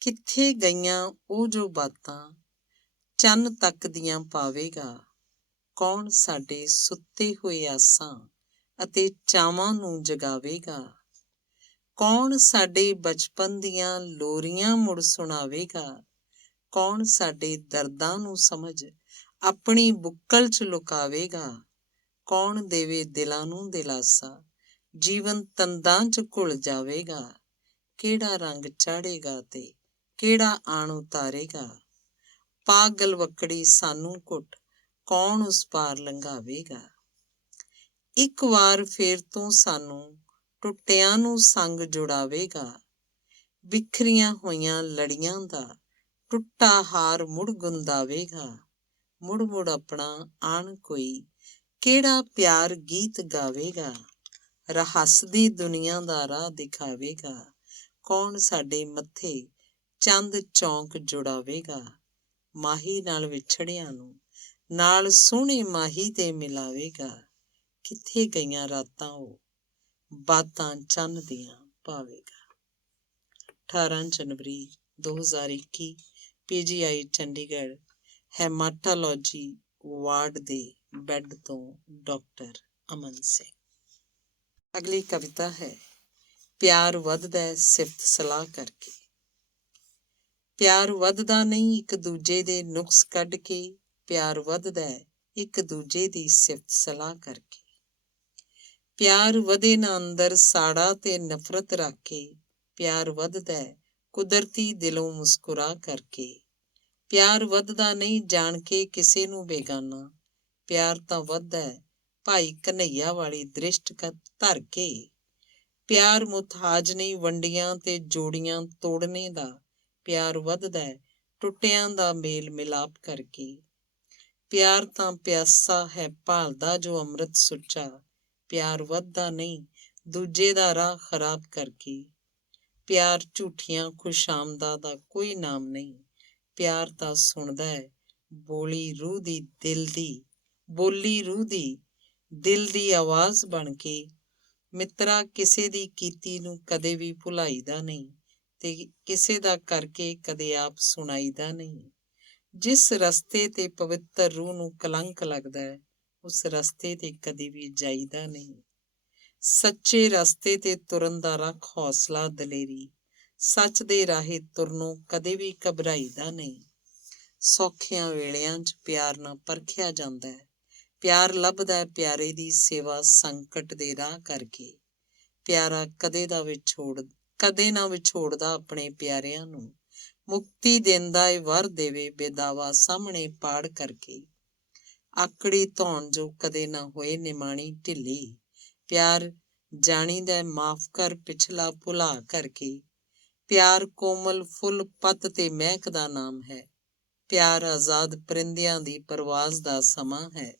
ਕਿੱਥੇ ਗਈਆਂ ਉਹ ਜੋ ਬਾਤਾਂ, ਚੰਨ ਤੱਕ ਦੀਆਂ ਪਾਵੇਗਾ। ਕੌਣ ਸਾਡੇ ਸੁੱਤੇ ਹੋਏ ਆਸਾਂ ਅਤੇ ਚਾਵਾਂ ਨੂੰ ਜਗਾਵੇਗਾ। ਕੌਣ ਸਾਡੇ ਬਚਪਨ ਦੀਆਂ ਲੋਰੀਆਂ ਮੁੜ ਸੁਣਾਵੇਗਾ। ਕੌਣ ਸਾਡੇ ਦਰਦਾਂ ਨੂੰ ਸਮਝ ਆਪਣੀ ਬੁੱਕਲ 'ਚ ਲੁਕਾਵੇਗਾ। ਕੌਣ ਦੇਵੇ ਦਿਲਾਂ ਨੂੰ ਦਿਲਾਸਾ, ਜੀਵਨ ਤੰਦਾਂ 'ਚ ਘੁਲ ਜਾਵੇਗਾ। ਕਿਹੜਾ ਰੰਗ ਚਾੜੇਗਾ ਤੇ ਕਿਹੜਾ ਆਣ ਉਤਾਰੇਗਾ। ਪਾ ਗਲਵੱਕੜੀ ਸਾਨੂੰ ਘੁੱਟ, ਕੌਣ ਉਸ ਪਾਰ ਲੰਘਾਵੇਗਾ। ਇੱਕ ਵਾਰ ਫੇਰ ਤੋਂ ਸਾਨੂੰ ਟੁੱਟਿਆਂ ਨੂੰ ਸੰਗ ਜੁੜਾਵੇਗਾ। ਬਿਖਰੀਆਂ ਹੋਈਆਂ ਲੜੀਆਂ ਦਾ ਟੁੱਟਾ ਹਾਰ ਮੁੜ ਗੁੰਦਾਵੇਗਾ। ਮੁੜ ਮੁੜ ਆਪਣਾ ਆਣ ਕੋਈ, ਕਿਹੜਾ ਪਿਆਰ ਗੀਤ ਗਾਵੇਗਾ। ਰਹੱਸਦੀ ਦੁਨੀਆ ਦਾ ਰਾਹ ਦਿਖਾਵੇਗਾ। ਕੌਣ ਸਾਡੇ ਮੱਥੇ ਚੰਦ ਚੌਂਕ ਜੁੜਾਵੇਗਾ। ਮਾਹੀ ਨਾਲ ਵਿਛੜਿਆਂ ਨੂੰ ਨਾਲ ਸੋਹਣੇ ਮਾਹੀ ਦੇ ਮਿਲਾਵੇਗਾ। ਕਿੱਥੇ ਗਈਆਂ ਰਾਤਾਂ ਉਹ ਬਾਤਾਂ ਚੰਨ ਦੀਆਂ ਪਾਵੇਗਾ। 18 ਜਨਵਰੀ 2021, PGI ਚੰਡੀਗੜ੍ਹ, ਹੈਮਾਟੋਲੋਜੀ ਵਾਰਡ ਦੇ ਬੈੱਡ ਤੋਂ ਡਾਕਟਰ ਅਮਨ ਸਿੰਘ। ਅਗਲੀ ਕਵਿਤਾ ਹੈ ਪਿਆਰ ਵੱਧਦਾ ਹੈ ਸਿਫਤ ਸਲਾਹ ਕਰਕੇ। ਪਿਆਰ ਵੱਧਦਾ ਨਹੀਂ ਇੱਕ ਦੂਜੇ ਦੇ ਨੁਕਸ ਕੱਢ ਕੇ, ਪਿਆਰ ਵੱਧਦਾ ਹੈ ਇੱਕ ਦੂਜੇ ਦੀ ਸਿਫਤ ਸਲਾਹ ਕਰਕੇ। ਪਿਆਰ ਵਧੇ ਨਾ ਅੰਦਰ ਸਾੜਾ ਤੇ ਨਫ਼ਰਤ ਰੱਖ ਕੇ, ਪਿਆਰ ਵੱਧਦਾ ਹੈ ਕੁਦਰਤੀ ਦਿਲੋਂ ਮੁਸਕਰਾ ਕਰਕੇ। ਪਿਆਰ ਵੱਧਦਾ ਨਹੀਂ ਜਾਣ ਕੇ ਕਿਸੇ ਨੂੰ ਬੇਗਾਨਾ, ਪਿਆਰ ਤਾਂ ਵੱਧਦਾ ਹੈ ਭਾਈ ਕਨ੍ਹਈਆ ਵਾਲੀ ਦ੍ਰਿਸ਼ਟਕਤ ਧਰ ਕੇ। ਪਿਆਰ ਮੁਥਾਜ ਨਹੀਂ ਵੰਡੀਆਂ ਤੇ ਜੋੜੀਆਂ ਤੋੜਨੇ ਦਾ, ਪਿਆਰ ਵੱਧਦਾ ਹੈ ਟੁੱਟਿਆਂ ਦਾ ਮੇਲ ਮਿਲਾਪ ਕਰਕੇ। ਪਿਆਰ ਤਾਂ ਪਿਆਸਾ ਹੈ ਭਾਲਦਾ ਜੋ ਅੰਮ੍ਰਿਤ ਸੁੱਚਾ, ਪਿਆਰ ਵੱਧਦਾ ਨਹੀਂ ਦੂਜੇ ਦਾ ਰਾਹ ਖਰਾਬ ਕਰਕੇ। ਪਿਆਰ ਝੂਠੀਆਂ ਖੁਸ਼ਾਮਦਾਂ ਦਾ ਕੋਈ ਨਾਮ ਨਹੀਂ, ਪਿਆਰ ਤਾਂ ਸੁਣਦਾ ਹੈ ਬੋਲੀ ਰੂਹ ਦੀ ਦਿਲ ਦੀ, ਬੋਲੀ ਰੂਹ ਦੀ ਦਿਲ ਦੀ ਆਵਾਜ਼ ਬਣ ਕੇ। ਮਿੱਤਰਾ ਕਿਸੇ ਦੀ ਕੀਤੀ ਨੂੰ ਕਦੇ ਵੀ ਭੁਲਾਈਦਾ ਨਹੀਂ, ਤੇ ਕਿਸੇ ਦਾ ਕਰਕੇ ਕਦੇ ਆਪ ਸੁਣਾਈਦਾ ਨਹੀਂ। ਜਿਸ ਰਸਤੇ ਤੇ ਪਵਿੱਤਰ ਰੂਹ ਨੂੰ ਕਲੰਕ ਲੱਗਦਾ ਹੈ, ਉਸ ਰਸਤੇ ਤੇ ਕਦੇ ਵੀ ਜਾਈਦਾ ਨਹੀਂ। ਸੱਚੇ ਰਸਤੇ ਤੇ ਤੁਰਨ ਦਾ ਰੱਖ ਹੌਸਲਾ ਦਲੇਰੀ, ਸੱਚ ਦੇ ਰਾਹੇ ਤੁਰਨੋਂ ਕਦੇ ਵੀ ਘਬਰਾਈਦਾ ਨਹੀਂ। ਸੌਖਿਆਂ ਵੇਲਿਆਂ 'ਚ ਪਿਆਰ ਨਾਲ ਪਰਖਿਆ ਜਾਂਦਾ ਹੈ, ਪਿਆਰ ਲੱਭਦਾ ਹੈ ਪਿਆਰੇ ਦੀ ਸੇਵਾ ਸੰਕਟ ਦੇ ਰਾਹ ਕਰਕੇ। ਪਿਆਰਾ ਕਦੇ ਨਾ ਵਿਛੋੜਦਾ ਆਪਣੇ ਪਿਆਰਿਆਂ ਨੂੰ, ਮੁਕਤੀ ਦਿੰਦਾ ਏ ਵਰ ਦੇਵੇ ਬੇਦਾਵਾ ਸਾਹਮਣੇ ਪਾੜ ਕਰਕੇ। ਆਕੜੀ ਧੌਣ ਜੋ ਕਦੇ ਨਾ ਹੋਏ ਨਿਮਾਣੀ ਢਿੱਲੀ, ਪਿਆਰ ਜਾਣੀਦਾ ਮਾਫ਼ ਕਰ ਪਿਛਲਾ ਭੁਲਾ ਕਰਕੇ। ਪਿਆਰ ਕੋਮਲ ਫੁੱਲ ਪੱਤ ਤੇ ਮਹਿਕ ਦਾ ਨਾਮ ਹੈ, ਪਿਆਰ ਆਜ਼ਾਦ ਪਰਿੰਦਿਆਂ ਦੀ ਪਰਵਾਜ਼ ਦਾ ਸਮਾਂ ਹੈ।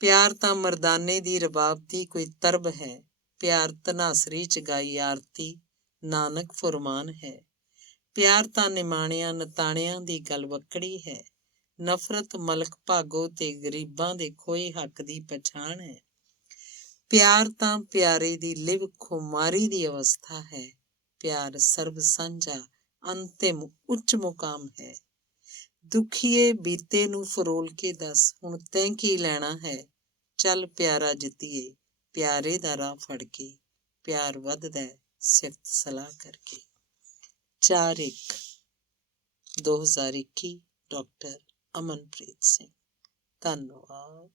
ਪਿਆਰ ਤਾਂ ਮਰਦਾਨੇ ਦੀ ਰਬਾਬ ਦੀ ਕੋਈ ਤਰਬ ਹੈ, ਪਿਆਰ ਧਨਾਸਰੀ 'ਚ ਗਾਈ ਆਰਤੀ ਨਾਨਕ ਫੁਰਮਾਨ ਹੈ। ਪਿਆਰ ਤਾਂ ਨਿਮਾਣਿਆਂ ਨਤਾਣਿਆਂ ਦੀ ਗਲ ਵੱਕੜੀ ਹੈ, ਨਫ਼ਰਤ ਮਲਕ ਭਾਗੋ ਤੇ ਗਰੀਬਾਂ ਦੇ ਖੋਏ ਹੱਕ ਦੀ ਪਛਾਣ ਹੈ। ਪਿਆਰ ਤਾਂ ਪਿਆਰੇ ਦੀ ਲਿਵ ਖੁਮਾਰੀ ਦੀ ਅਵਸਥਾ ਹੈ, ਪਿਆਰ ਸਰਬ ਸਾਂਝਾ ਅੰਤਿਮ ਉੱਚ ਮੁਕਾਮ ਹੈ। ਦੁਖੀਏ ਬੀਤੇ ਨੂੰ ਫਰੋਲ ਕੇ ਦੱਸ ਹੁਣ ਤੈਂ ਕੀ ਲੈਣਾ ਹੈ, ਚੱਲ ਪਿਆਰਾ ਜਿੱਤੀਏ ਪਿਆਰੇ ਦਾ ਰਾਹ ਫੜ ਕੇ। ਪਿਆਰ ਵੱਧਦਾ ਹੈ ਸਿਫਤ ਸਲਾਹ ਕਰਕੇ। 4/1/2021 ਡਾਕਟਰ ਅਮਨਪ੍ਰੀਤ ਸਿੰਘ। ਧੰਨਵਾਦ।